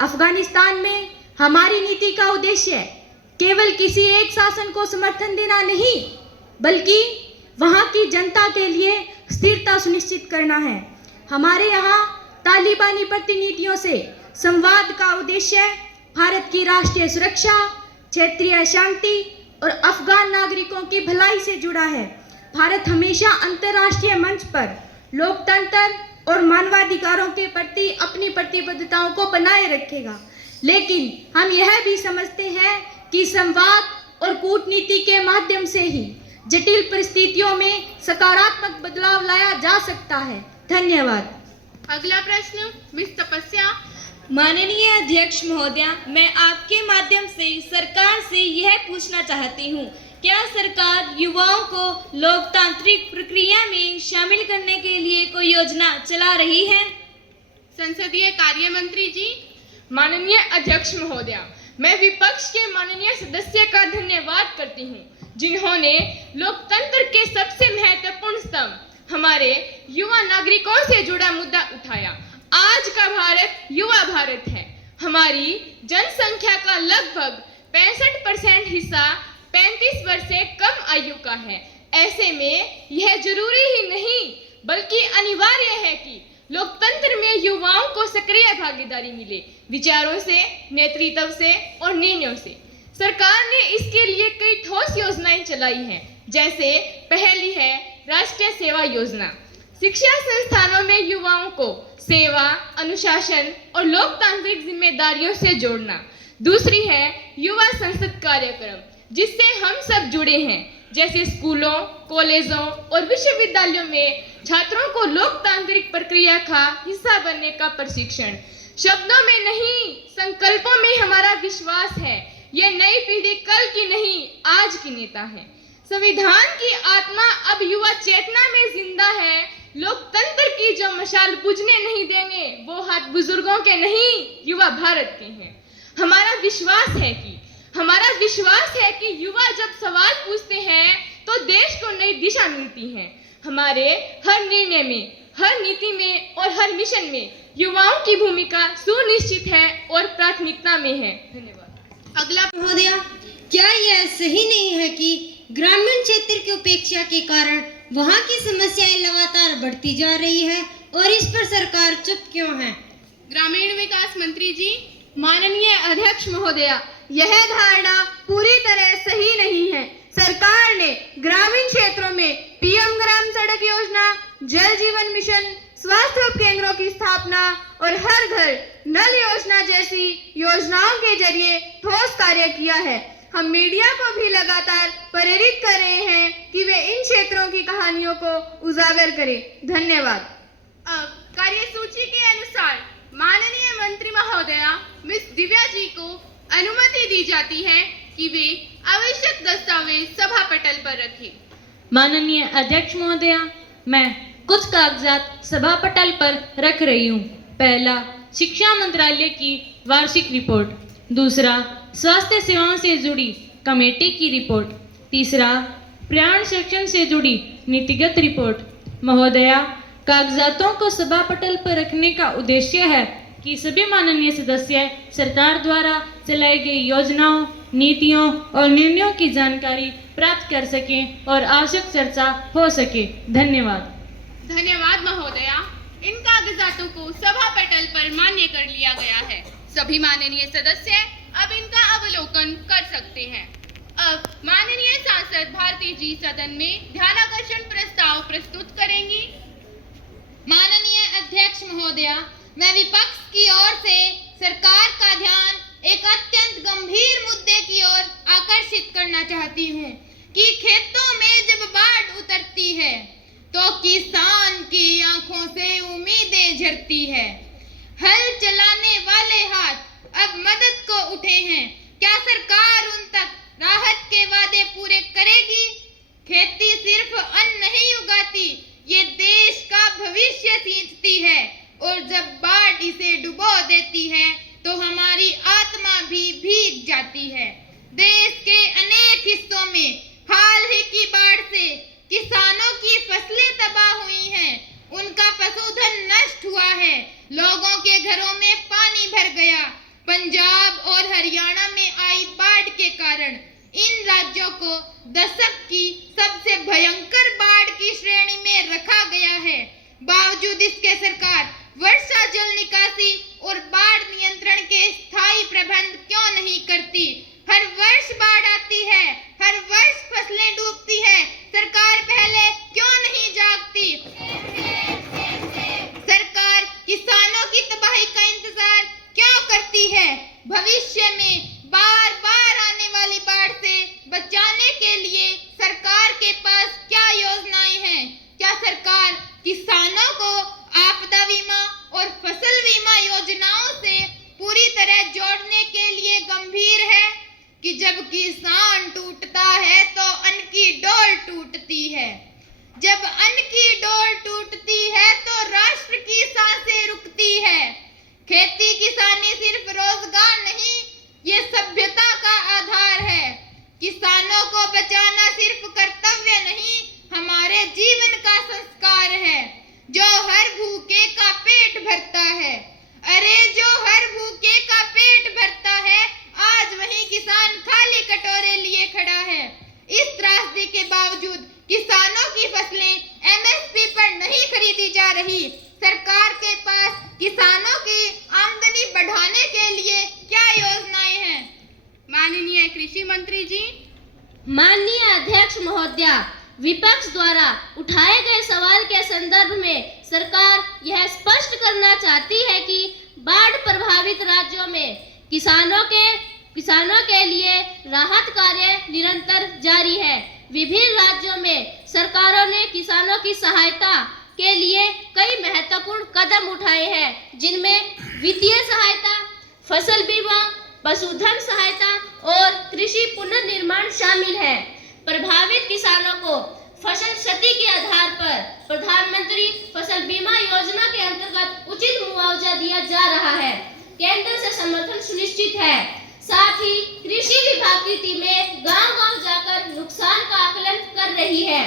अफगानिस्तान में हमारी नीति का उद्देश्य केवल किसी एक शासन को समर्थन देना नहीं, बल्कि वहाँ की जनता के लिए स्थिरता सुनिश्चित करना है। हमारे यहाँ तालिबानी प्रतिनिधियों से संवाद का उद्देश्य भारत की राष्ट्रीय सुरक्षा, क्षेत्रीय शांति और अफगान नागरिकों की भलाई से जुड़ा है। भारत हमेशा अंतर्राष्ट्रीय मंच पर लोकतंत्र और मानवाधिकारों के प्रति अपनी प्रतिबद्धताओं को बनाए रखेगा, लेकिन हम यह भी समझते हैं कि संवाद और कूटनीति के माध्यम से ही जटिल परिस्थितियों में सकारात्मक बदलाव लाया जा सकता है। धन्यवाद। अगला प्रश्न मिस तपस्या। माननीय अध्यक्ष महोदया, मैं आपके माध्यम से सरकार से यह पूछना चाहती हूँ, क्या सरकार युवाओं को लोकतांत्रिक प्रक्रिया में शामिल करने के लिए कोई योजना चला रही है? संसदीय कार्य मंत्री जी। माननीय अध्यक्ष महोदया, मैं विपक्ष के माननीय सदस्य का धन्यवाद करती हूँ, जिन्होंने लोकतंत्र के सबसे महत्वपूर्ण स्तंभ हमारे युवा नागरिकों से जुड़ा मुद्दा उठाया। आज का भारत युवा भारत है। हमारी जनसंख्या का लगभग 65% हिस्सा 35 वर्ष से कम आयु का है। ऐसे में यह जरूरी ही नहीं बल्कि अनिवार्य है कि लोकतंत्र में युवाओं को सक्रिय भागीदारी मिले, विचारों से, नेतृत्व से और निर्णयों से। सरकार ने इसके लिए कई ठोस योजनाएं चलाई हैं, जैसे पहली है राष्ट्रीय सेवा योजना, शिक्षा संस्थानों में युवाओं को सेवा, अनुशासन और लोकतांत्रिक जिम्मेदारियों से जोड़ना। दूसरी है युवा संसद कार्यक्रम, जिससे हम सब जुड़े हैं, जैसे स्कूलों, कॉलेजों और विश्वविद्यालयों में छात्रों को लोकतांत्रिक प्रक्रिया का हिस्सा बनने का प्रशिक्षण। शब्दों में नहीं, संकल्पों में हमारा विश्वास है। यह नई पीढ़ी कल की नहीं, आज की नेता है। संविधान की आत्मा अब युवा चेतना में जिंदा है। लोकतंत्र की जो मशाल बुझने नहीं देंगे, वो हाथ बुजुर्गों के नहीं, युवा भारत के हैं। हमारा विश्वास है कि युवा जब सवाल पूछते हैं तो देश को नई दिशा मिलती है। हमारे हर निर्णय में, हर नीति में और हर मिशन में युवाओं की भूमिका सुनिश्चित है और प्राथमिकता में है। धन्यवाद। अगला महोदया, क्या यह सही नहीं है कि ग्रामीण क्षेत्र की उपेक्षा के कारण वहाँ की समस्याएं लगातार बढ़ती जा रही है और इस पर सरकार चुप क्यों है? ग्रामीण विकास मंत्री जी। माननीय अध्यक्ष महोदया, यह धारणा पूरी तरह सही नहीं है। सरकार ने ग्रामीण क्षेत्रों में पीएम ग्राम सड़क योजना, जल जीवन मिशन, स्वास्थ्य उपकेंद्रों की स्थापना और हर घर नल योजना जैसी योजनाओं के जरिए ठोस कार्य किया है। हम मीडिया को भी लगातार प्रेरित कर रहे हैं कि वे इन क्षेत्रों की कहानियों को उजागर करें। धन्यवाद। अब कार्यसूची के अनुसार माननीय मंत्री महोदया मिस दिव्या जी को अनुमति दी जाती है कि वे आवश्यक दस्तावेज सभा पटल पर रखें। माननीय अध्यक्ष महोदया, मैं कुछ कागजात सभा पटल पर रख रही हूँ। पहला, शिक्षा मंत्रालय की वार्षिक रिपोर्ट। दूसरा, स्वास्थ्य सेवाओं से जुड़ी कमेटी की रिपोर्ट। तीसरा, पर्यावरण संरक्षण से जुड़ी नीतिगत रिपोर्ट। महोदया, कागजातों को सभा पटल पर रखने का उद्देश्य है कि सभी माननीय सदस्य सरकार द्वारा चलाई गई योजनाओं, नीतियों और निर्णयों की जानकारी प्राप्त कर सकें और आवश्यक चर्चा हो सके। धन्यवाद। धन्यवाद महोदया। इन कागजातों को सभा पटल पर मान्य कर लिया गया है। सभी माननीय सदस्य अब इनका अवलोकन कर सकते हैं। अब माननीय सांसद भारती जी सदन में ध्यानाकर्षण प्रस्ताव प्रस्तुत करेंगी। माननीय अध्यक्ष महोदया, मैं विपक्ष की ओर से सरकार का ध्यान एक अत्यंत गंभीर मुद्दे की ओर आकर्षित करना चाहती हूँ कि खेतों में जब बाढ़ उतरती है तो किसान की आंखों से उम्मीदें झरती है। हल चलाने वाले हाथ अब मदद को उठे हैं। क्या सरकार उन तक राहत के वादे पूरे करेगी? खेती सिर्फ अन्न नहीं उगाती, ये देश का भविष्य सींचती है और जब बाढ़ इसे डुबो देती है तो हमारी आत्मा भी भीग जाती है। देश के अनेक हिस्सों में हाल ही की बाढ़ से किसानों की फसलें तबाह हुई हैं, उनका पशुधन नष्ट हुआ है, लोगों के घरों में पानी भर गया। पंजाब और हरियाणा में आई बाढ़ के कारण इन राज्यों को दशक की सबसे भयंकर बाढ़ की श्रेणी में रखा गया है। बावजूद इसके सरकार वर्षा जल निकासी और बाढ़ नियंत्रण के स्थायी प्रबंध क्यों नहीं करती? हर वर्ष बाढ़ आती है, हर वर्ष फसलें डूबती है, सरकार पहले क्यों नहीं जागती? सरकार किसानों की तबाही का इंतजार क्यों करती है? भविष्य में बार बार आने वाली बाढ़ से बचाने के लिए सरकार के पास क्या योजनाएं हैं? क्या सरकार किसानों को आपदा बीमा और फसल बीमा योजनाओं से पूरी तरह जोड़ने के लिए गंभीर है कि जब किसान टूटता है तो अन्न की डोल टूटती है? जब अन्न की डोल टूटती है तो राष्ट्र की सांसें रुकती है। खेती किसानी सिर्फ रोजगार नहीं, ये सभ्यता का आधार है। किसानों को बचाना सिर्फ कर्तव्य नहीं, हमारे जीवन का संस्कार है। जो हर भूखे का पेट भरता है, अरे जो हर भूखे का पेट भरता है, आज वही किसान खाली कटोरे लिए खड़ा है। इस त्रासदी के बावजूद किसानों की फसलें एमएसपी पर नहीं खरीदी जा रही। सरकार के पास किसानों की आमदनी बढ़ाने के लिए क्या योजनाएं हैं? माननीय कृषि मंत्री जी। माननीय अध्यक्ष महोदया, विपक्ष द्वारा उठाए गए सवाल के संदर्भ में सरकार यह स्पष्ट करना चाहती है कि बाढ़ प्रभावित राज्यों में किसानों के लिए राहत कार्य निरंतर जारी है। विभिन्न राज्यों में सरकारों ने किसानों की सहायता के लिए कई महत्वपूर्ण कदम उठाए हैं, जिनमें वित्तीय सहायता, फसल बीमा, पशुधन सहायता और कृषि पुनर्निर्माण शामिल है। प्रभावित किसानों को फसल क्षति के आधार पर प्रधानमंत्री फसल बीमा योजना के अंतर्गत उचित मुआवजा दिया जा रहा है। केंद्र से समर्थन सुनिश्चित है। साथ ही कृषि विभाग की टीमें गांव-गांव जाकर नुकसान का आकलन कर रही है।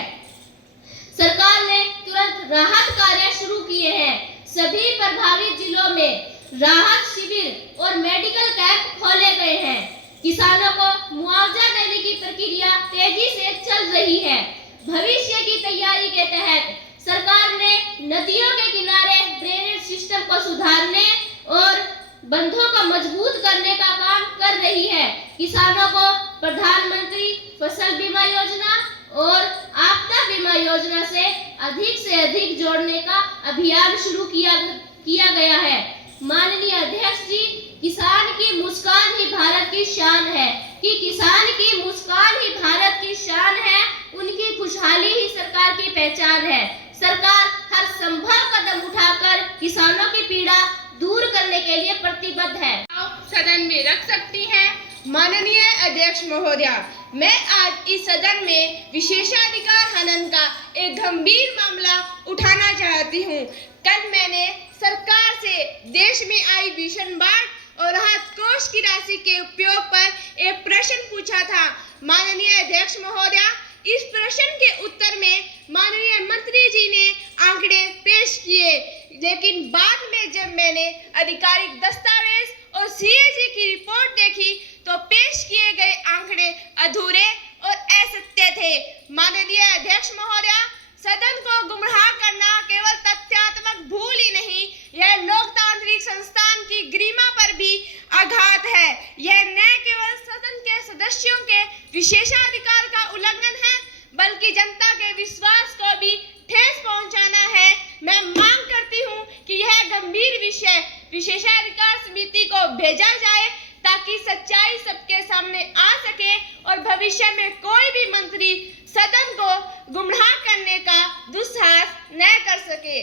सरकार ने तुरंत राहत कार्य शुरू किए हैं। सभी प्रभावित जिलों में राहत शिविर और मेडिकल कैंप खोले गए हैं। किसानों को मुआवजा देने की प्रक्रिया तेजी से चल रही है। भविष्य की तैयारी के तहत सरकार ने नदियों के किनारे ड्रेनेज सिस्टम को सुधारने और बंधों को मजबूत करने का काम कर रही है। किसानों को प्रधानमंत्री फसल बीमा योजना और आपदा बीमा योजना से अधिक जोड़ने का अभियान शुरू किया गया है। माननीय अध्यक्ष जी, किसान की मुस्कान ही भारत की शान है। कि किसान की मुस्कान ही भारत की शान है, उनकी खुशहाली ही सरकार की पहचान है। सरकार हर संभव कदम उठाकर किसानों की पीड़ा दूर करने के लिए प्रतिबद्ध है। आप सदन में रख सकती हैं। माननीय अध्यक्ष महोदया, मैं आज इस सदन में विशेषाधिकार हनन का एक गंभीर मामला उठाना चाहती हूँ। कल मैंने सरकार से देश में आई भीषण बाढ़ और राहत कोष की राशि के उपयोग पर एक प्रश्न पूछा था। माननीय अध्यक्ष महोदया, इस प्रश्न के उत्तर में माननीय मंत्री जी ने आंकड़े पेश किए, लेकिन बाद में जब मैंने आधिकारिक दस्तावेज और सीएजी की रिपोर्ट देखी तो पेश किए गए आंकड़े अधूरे और असत्य थे। माननीय अध्यक्ष महोदया, सदन को गुमराह करना केवल तथ्यात्मक भूल ही नहीं, यह लोकतांत्रिक संस्थान की गरिमा पर भी आघात है। यह न केवल सदन के सदस्यों के विशेषाधिकार का उल्लंघन है, बल्कि जनता के विश्वास को भी ठेस पहुंचाना है। मैं मांग करती हूं कि यह गंभीर विषय विशेषाधिकार समिति को भेजा जाए ताकि सच्चाई सबके सामने आ सके और भविष्य में कोई भी मंत्री सदन को गुमराह करने का दुस्साहस न कर सके।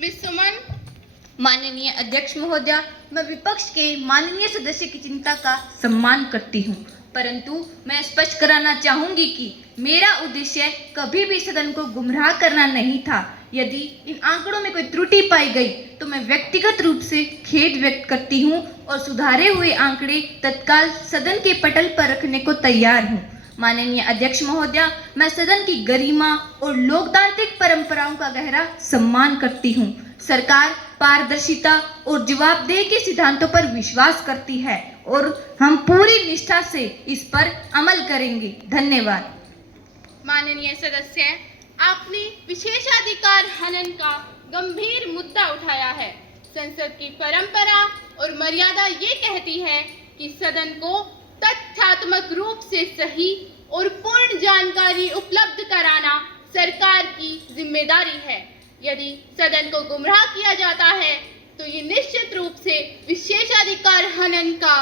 मिस सुमन। माननीय अध्यक्ष महोदया, मैं विपक्ष के माननीय सदस्य की चिंता का सम्मान करती हूँ। परंतु मैं स्पष्ट कराना चाहूंगी कि मेरा उद्देश्य कभी भी सदन को गुमराह करना नहीं था। यदि इन आंकड़ों में कोई त्रुटि पाई गई तो मैं व्यक्तिगत रूप से खेद व्यक्त करती हूं और सुधारे हुए आंकड़े तत्काल सदन के पटल पर रखने को तैयार हूं। माननीय अध्यक्ष महोदया, मैं सदन की गरिमा और लोकतांत्रिक परंपराओं का गहरा सम्मान करती हूं। सरकार पारदर्शिता और जवाबदेही के सिद्धांतों पर विश्वास करती है और हम पूरी निष्ठा से इस पर अमल करेंगे। धन्यवाद। माननीय सदस्य, आपने विशेषाधिकार हनन का गंभीर मुद्दा उठाया है। संसद की परंपरा और मर्यादा ये कहती है कि सदन को तथ्यात्मक रूप से सही और पूर्ण जानकारी उपलब्ध कराना सरकार की जिम्मेदारी है। यदि सदन को गुमराह किया जाता है तो ये निश्चित रूप से विशेषाधिकार हनन का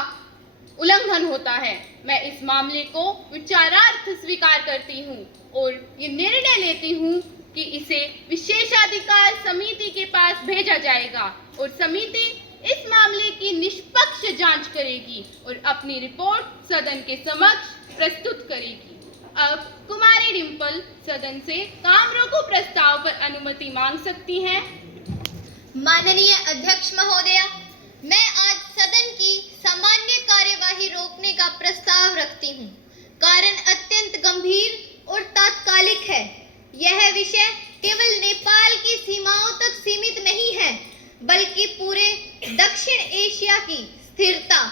उल्लंघन होता है। मैं इस मामले को विचारार्थ स्वीकार करती हूँ और ये निर्णय लेती हूँ कि इसे विशेषाधिकार समिति के पास भेजा जाएगा और समिति इस मामले की निष्पक्ष जांच करेगी और अपनी रिपोर्ट सदन के समक्ष प्रस्तुत करेगी। अब कुमारी डिंपल सदन से काम रोको प्रस्ताव पर अनुमति मांग सकती हैं। माननीय अध्यक्ष महोदया, मैं आज सदन की सामान्य कार्यवाही रोकने का प्रस्ताव रखती हूँ। कारण अत्यंत गंभीर और तात्कालिक है। यह विषय केवल नेपाल की सीमाओं तक सीमित नहीं है, बल्कि पूरे दक्षिण एशिया की स्थिरता,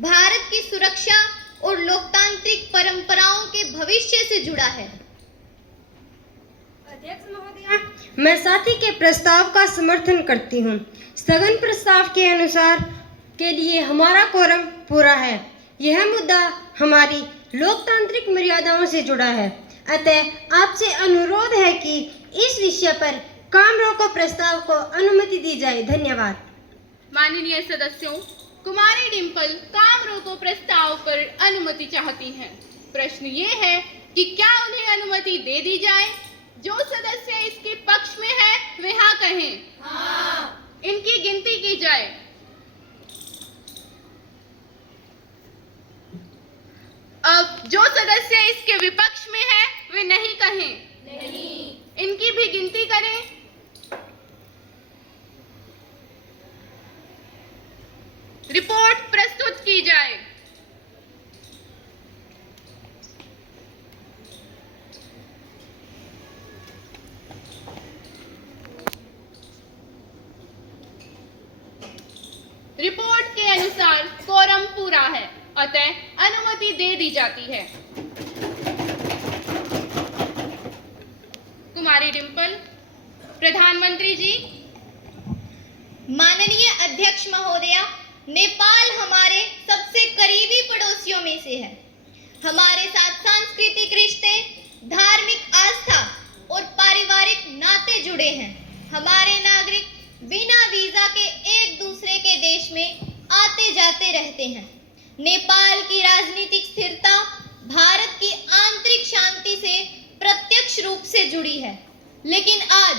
भारत की सुरक्षा और लोकतांत्रिक परंपराओं के भविष्य से जुड़ा है। अध्यक्ष महोदया, मैं साथी के प्रस्ताव का समर्थन करती हूँ। स्थगन प्रस्ताव के अनुसार के लिए हमारा कोरम पूरा है। यह मुद्दा हमारी लोकतांत्रिक मर्यादाओं से जुड़ा है। अतः आपसे अनुरोध है कि इस विषय पर काम रोको प्रस्ताव को अनुमति दी जाए। धन्यवाद। माननीय सदस्यों, कुमारी डिंपल काम रोको प्रस्ताव पर अनुमति चाहती हैं। प्रश्न ये है कि क्या उन्हें अनुमति दे दी जाए? जो सदस्य इसके पक्ष में है वे हाँ कहें। हाँ। इनकी गिनती की जाए। अब जो सदस्य इसके विपक्ष में है वे नहीं कहें। नहीं। इनकी भी गिनती करें। रिपोर्ट प्रस्तुत की जाए। रिपोर्ट के अनुसार कोरम पूरा है, अतः अनुमति दे दी जाती है। कुमारी डिंपल। प्रधानमंत्री जी। माननीय अध्यक्ष महोदया, नेपाल हमारे सबसे करीबी पड़ोसियों में से है। हमारे साथ सांस्कृतिक रिश्ते, धार्मिक आस्था और पारिवारिक नाते जुड़े हैं। हमारे नागरिक बिना वीजा के एक दूसरे के देश में आते जाते रहते हैं। नेपाल की राजनीतिक स्थिरता भारत की आंतरिक शांति से प्रत्यक्ष रूप से जुड़ी है। लेकिन आज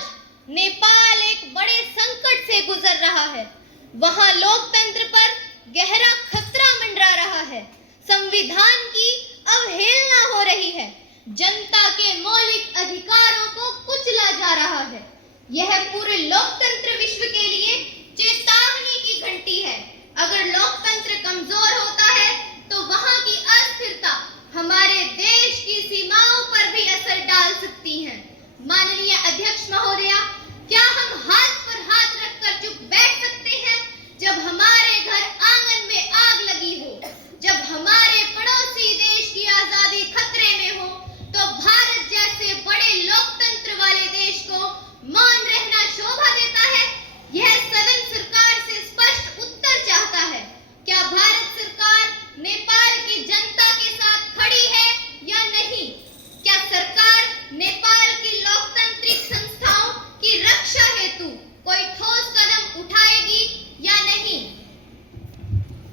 नेपाल एक बड़े संकट से गुजर रहा है। वहां लोकतंत्र पर गहरा खतरा मंडरा रहा है। संविधान की अवहेलना हो रही है। जनता के मौलिक अधिकारों को कुचला जा रहा है। यह पूरे लोकतंत्र विश्व के लिए चेतावनी की घंटी है। अगर लोकतंत्र कमजोर होता है तो वहां की अस्थिरता हमारे देश की सीमाओं पर भी असर डाल सकती है। माननीय अध्यक्ष महोदया, क्या हम हाथ पर हाथ रखकर चुप बैठ सकते हैं जब हमारे घर आंगन में आग लगी हो, जब हमारे पड़ोसी देश की आजादी खतरे में हो, तो भारत जैसे बड़े लोकतंत्र वाले देश को मौन रहना शोभा देता है? यह सदन सरकार से स्पष्ट उत्तर चाहता है। क्या भारत सरकार नेपाल की जनता के साथ खड़ी है या नहीं? क्या सरकार नेपाल की लोकतांत्रिक संस्थाओं की रक्षा हेतु कोई ठोस कदम उठाएगी या नहीं?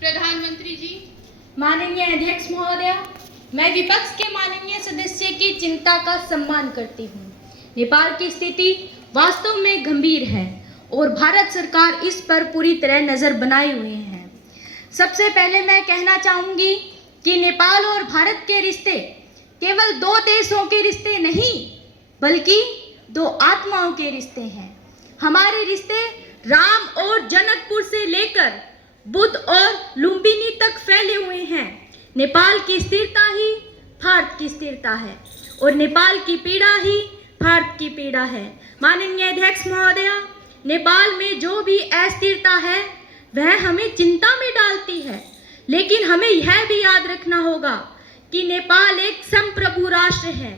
प्रधानमंत्री जी। माननीय अध्यक्ष महोदया, मैं विपक्ष के माननीय सदस्य की चिंता का सम्मान करती हूँ। नेपाल की स्थिति वास्तव में गंभीर है और भारत सरकार इस पर पूरी तरह नज़र बनाए हुए है। सबसे पहले मैं कहना चाहूँगी कि नेपाल और भारत के रिश्ते केवल दो देशों के रिश्ते नहीं बल्कि दो आत्माओं के रिश्ते हैं। हमारे रिश्ते राम और जनकपुर से लेकर बुद्ध और लुम्बिनी तक फैले हुए हैं। नेपाल की स्थिरता ही भारत की स्थिरता है और नेपाल की पीड़ा ही भारत की पीड़ा है। माननीय अध्यक्ष महोदय, नेपाल में जो भी अस्थिरता है वह हमें चिंता में डालती है, लेकिन हमें यह भी याद रखना होगा कि नेपाल एक संप्रभु राष्ट्र है।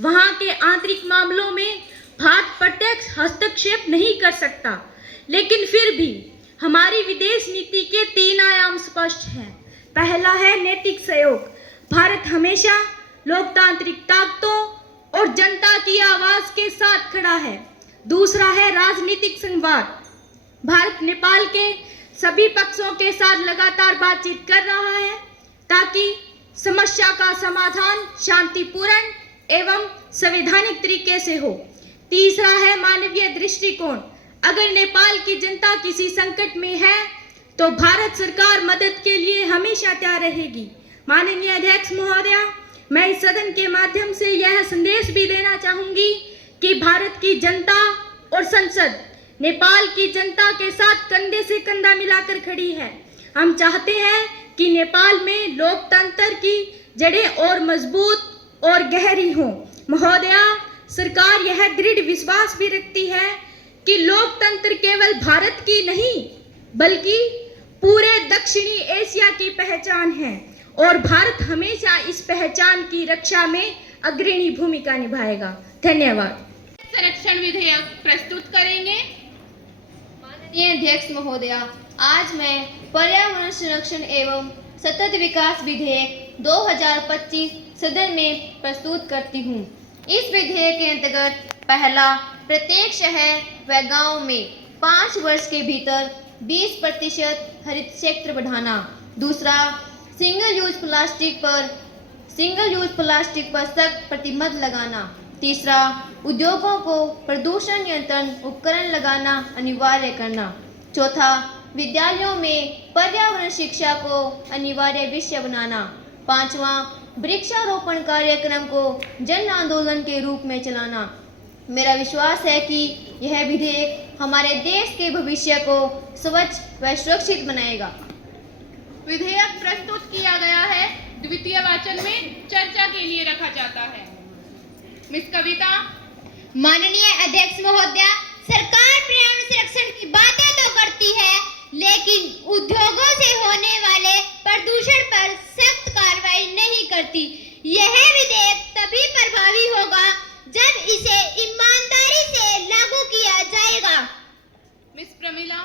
वहाँ के आंतरिक मामलों में भारत प्रत्यक्ष हस्तक्षेप नहीं कर सकता, लेकिन फिर भी हमारी विदेश नीति के 3 आयाम स्पष्ट हैं। पहला है नैतिक सहयोग। भारत हमेशा लोकतांत्रिक ताकतों और जनता की आवाज के साथ खड़ा है। दूसरा है राजनीतिक संवाद। भारत नेपाल के सभी पक्षों के साथ लगातार बातचीत कर रहा है ताकि समस्या का समाधान शांतिपूर्ण एवं संवैधानिक तरीके से हो। तीसरा है मानवीय दृष्टिकोण। अगर नेपाल की जनता किसी संकट में है तो भारत सरकार मदद के लिए हमेशा तैयार रहेगी। माननीय अध्यक्ष महोदय, मैं इस सदन के माध्यम से यह संदेश भी देना चाहूंगी कि भारत की जनता और संसद नेपाल की जनता के साथ कंधे से कंधा मिलाकर खड़ी है। हम चाहते हैं कि नेपाल में लोकतंत्र की जड़ें और मजबूत और गहरी हों। महोदया, सरकार यह दृढ़ विश्वास भी रखती है कि लोकतंत्र केवल भारत की नहीं बल्कि पूरे दक्षिणी एशिया की पहचान है और भारत हमेशा इस पहचान की रक्षा में अग्रणी भूमिका निभाएगा। धन्यवाद। संरक्षण विधेयक प्रस्तुत करेंगे। माननीय अध्यक्ष महोदया, आज मैं पर्यावरण संरक्षण एवं सतत विकास विधेयक 2025 सदन में प्रस्तुत करती हूँ। इस विधेयक के अंतर्गत पहला, प्रत्येक शहर व गांव में 5 वर्ष के भीतर 20% हरित क्षेत्र बढ़ाना। दूसरा, सिंगल यूज प्लास्टिक पर सख्त प्रतिबंध लगाना। तीसरा, उद्योगों को प्रदूषण नियंत्रण उपकरण लगाना अनिवार्य करना। चौथा, विद्यालयों में पर्यावरण शिक्षा को अनिवार्य विषय बनाना। पांचवा, वृक्षारोपण कार्यक्रम को जन आंदोलन के रूप में चलाना। मेरा विश्वास है कि यह विधेयक हमारे देश के भविष्य को स्वच्छ व सुरक्षित बनाएगा। विधेयक प्रस्तुत किया गया है, द्वितीय वाचन में चर्चा के लिए रखा जाता है। मिस कविता। माननीय अध्यक्ष महोदया, सरकार पर्यावरण संरक्षण की बातें तो करती है लेकिन उद्योगों से होने वाले प्रदूषण पर सख्त कार्रवाई नहीं करती। यह विधेयक तभी प्रभावी होगा जब इसे ईमानदारी से लागू किया जाएगा। मिस प्रमिला।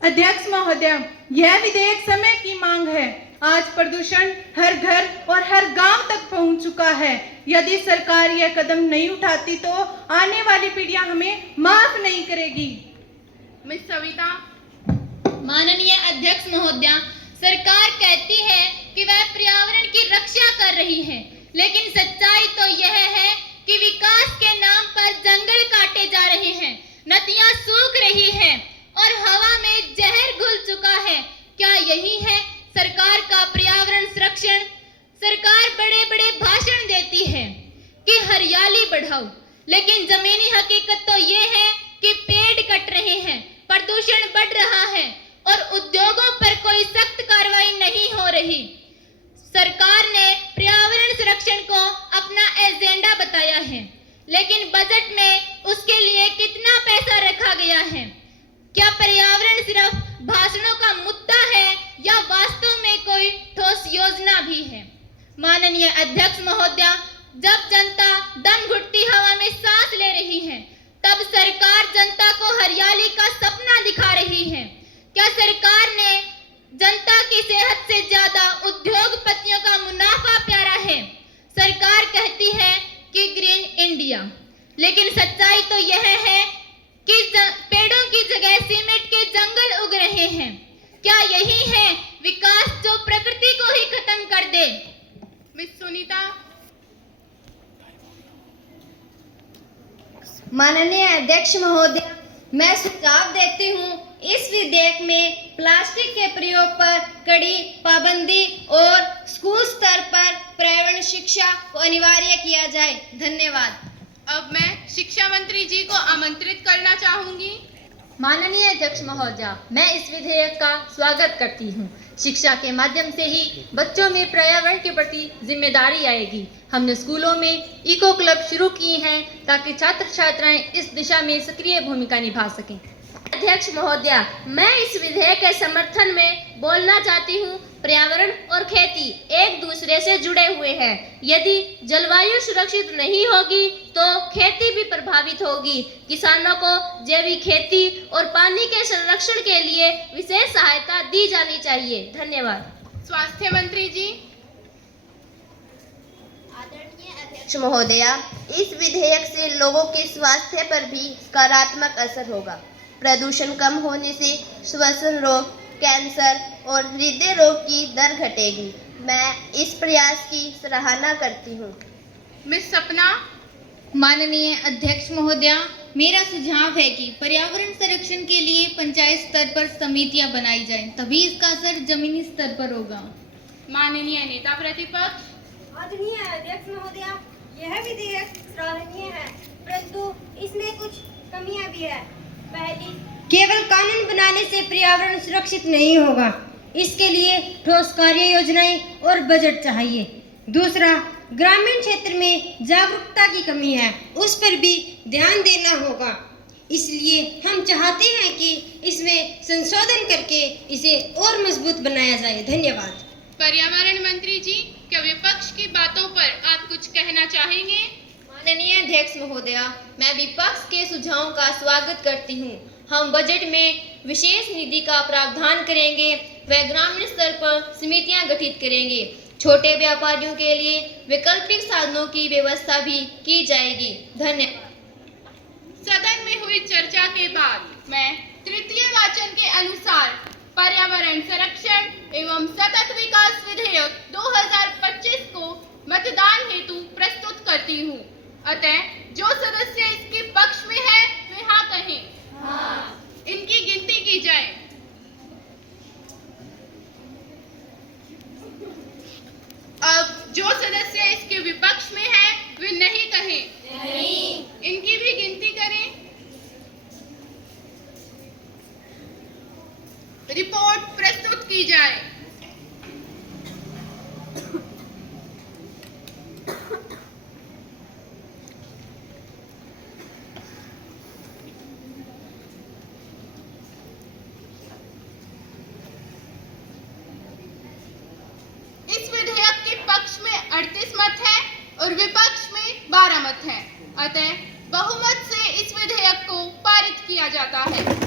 अध्यक्ष महोदय, यह विधेयक समय की मांग है। आज प्रदूषण हर घर और हर गांव तक पहुंच चुका है। यदि सरकार यह कदम नहीं उठाती तो आने वाली पीढ़ियां हमें माफ नहीं करेगी। मिस सविता। माननीय अध्यक्ष महोदया, सरकार कहती है कि वह पर्यावरण की रक्षा कर रही है, लेकिन सच्चाई तो यह है कि विकास के नाम पर जंगल काटे जा रहे हैं, नदियां सूख रही हैं और हवा में जहर घुल चुका है। क्या यही है सरकार का पर्यावरण संरक्षण? सरकार बड़े बड़े भाषण देती है कि हरियाली बढ़ाओ, लेकिन जमीनी हकीकत तो ये है कि पेड़ कट रहे हैं, प्रदूषण बढ़ रहा है और उद्योगों पर कोई सख्त कार्रवाई नहीं हो रही। सरकार ने पर्यावरण संरक्षण को अपना एजेंडा बताया है, लेकिन बजट में उसके लिए कितना पैसा रखा गया है? क्या पर्यावरण सिर्फ भाषणों का मुद्दा है या वास्तव में कोई ठोस योजना भी है? माननीय अध्यक्ष महोदया, जब जनता दम घुटती हवा में सांस ले रही है, तब सरकार जनता को हरियाली का सपना दिखा रही है। क्या सरकार ने जनता की सेहत से ज्यादा उद्योगपतियों का मुनाफा प्यारा है? सरकार कहती है कि ग्रीन इंडिया, लेकिन सच्चाई तो यह है कि पेड़ों की जगह सीमेंट के जंगल उग रहे हैं। क्या यही है विकास जो प्रकृति को ही खत्म कर दे? मिस सुनीता। माननीय अध्यक्ष महोदय, मैं सुझाव देती हूँ इस विधेयक में प्लास्टिक के प्रयोग पर कड़ी पाबंदी और स्कूल स्तर पर पर्यावरण शिक्षा को अनिवार्य किया जाए। धन्यवाद। अब मैं शिक्षा मंत्री जी को आमंत्रित करना चाहूंगी। माननीय अध्यक्ष महोदया, मैं इस विधेयक का स्वागत करती हूँ। शिक्षा के माध्यम से ही बच्चों में पर्यावरण के प्रति जिम्मेदारी आएगी। हमने स्कूलों में इको क्लब शुरू किए हैं ताकि छात्र छात्राएं इस दिशा में सक्रिय भूमिका निभा सकें। अध्यक्ष महोदया, मैं इस विधेयक के समर्थन में बोलना चाहती हूँ। पर्यावरण और खेती एक दूसरे से जुड़े हुए हैं। यदि जलवायु सुरक्षित नहीं होगी तो खेती भी प्रभावित होगी। किसानों को जैविक खेती और पानी के संरक्षण के लिए विशेष सहायता दी जानी चाहिए। धन्यवाद। स्वास्थ्य मंत्री जी। अध्यक्ष महोदया, इस विधेयक से लोगों के स्वास्थ्य पर भी सकारात्मक असर होगा। प्रदूषण कम होने से श्वसन रोग, कैंसर और हृदय रोग की दर घटेगी। मैं इस प्रयास की सराहना करती हूँ। मिस सपना। माननीय अध्यक्ष महोदया, मेरा सुझाव है कि पर्यावरण संरक्षण के लिए पंचायत स्तर पर समितियां बनाई जाएं, तभी इसका असर जमीनी स्तर पर होगा। माननीय नेता प्रतिपक्ष। आदरणीय अध्यक्ष महोदया, यह विधेयक सराहनीय है, परंतु इसमें कुछ कमियां भी है। पहली, केवल कानून बनाने से पर्यावरण सुरक्षित नहीं होगा। इसके लिए ठोस कार्य योजनाएं और बजट चाहिए। दूसरा, ग्रामीण क्षेत्र में जागरूकता की कमी है, उस पर भी ध्यान देना होगा। इसलिए हम चाहते हैं कि इसमें संशोधन करके इसे और मजबूत बनाया जाए। धन्यवाद। पर्यावरण मंत्री जी, क्या विपक्ष की बातों पर आप कुछ कहना चाहेंगे? माननीय अध्यक्ष महोदया, मैं विपक्ष के सुझावों का स्वागत करती हूँ। हम बजट में विशेष निधि का प्रावधान करेंगे व ग्रामीण स्तर पर समितियां गठित करेंगे। छोटे व्यापारियों के लिए वैकल्पिक साधनों की व्यवस्था भी की जाएगी। धन्यवाद। सदन में हुई चर्चा के बाद मैं तृतीय वाचन के अनुसार पर्यावरण संरक्षण एवं सतत विकास विधेयक 2025 को मतदान हेतु प्रस्तुत करती हूँ। अतः जो सदस्य इसके पक्ष में है वे हाँ कहें। हाँ। इनकी गिनती की जाए। अब जो सदस्य इसके विपक्ष में है वे नहीं कहें। नहीं। इनकी भी गिनती करें। रिपोर्ट प्रस्तुत की जाए। इस विधेयक के पक्ष में 38 मत है और विपक्ष में 12 मत हैं। अतः बहुमत से इस विधेयक को पारित किया जाता है।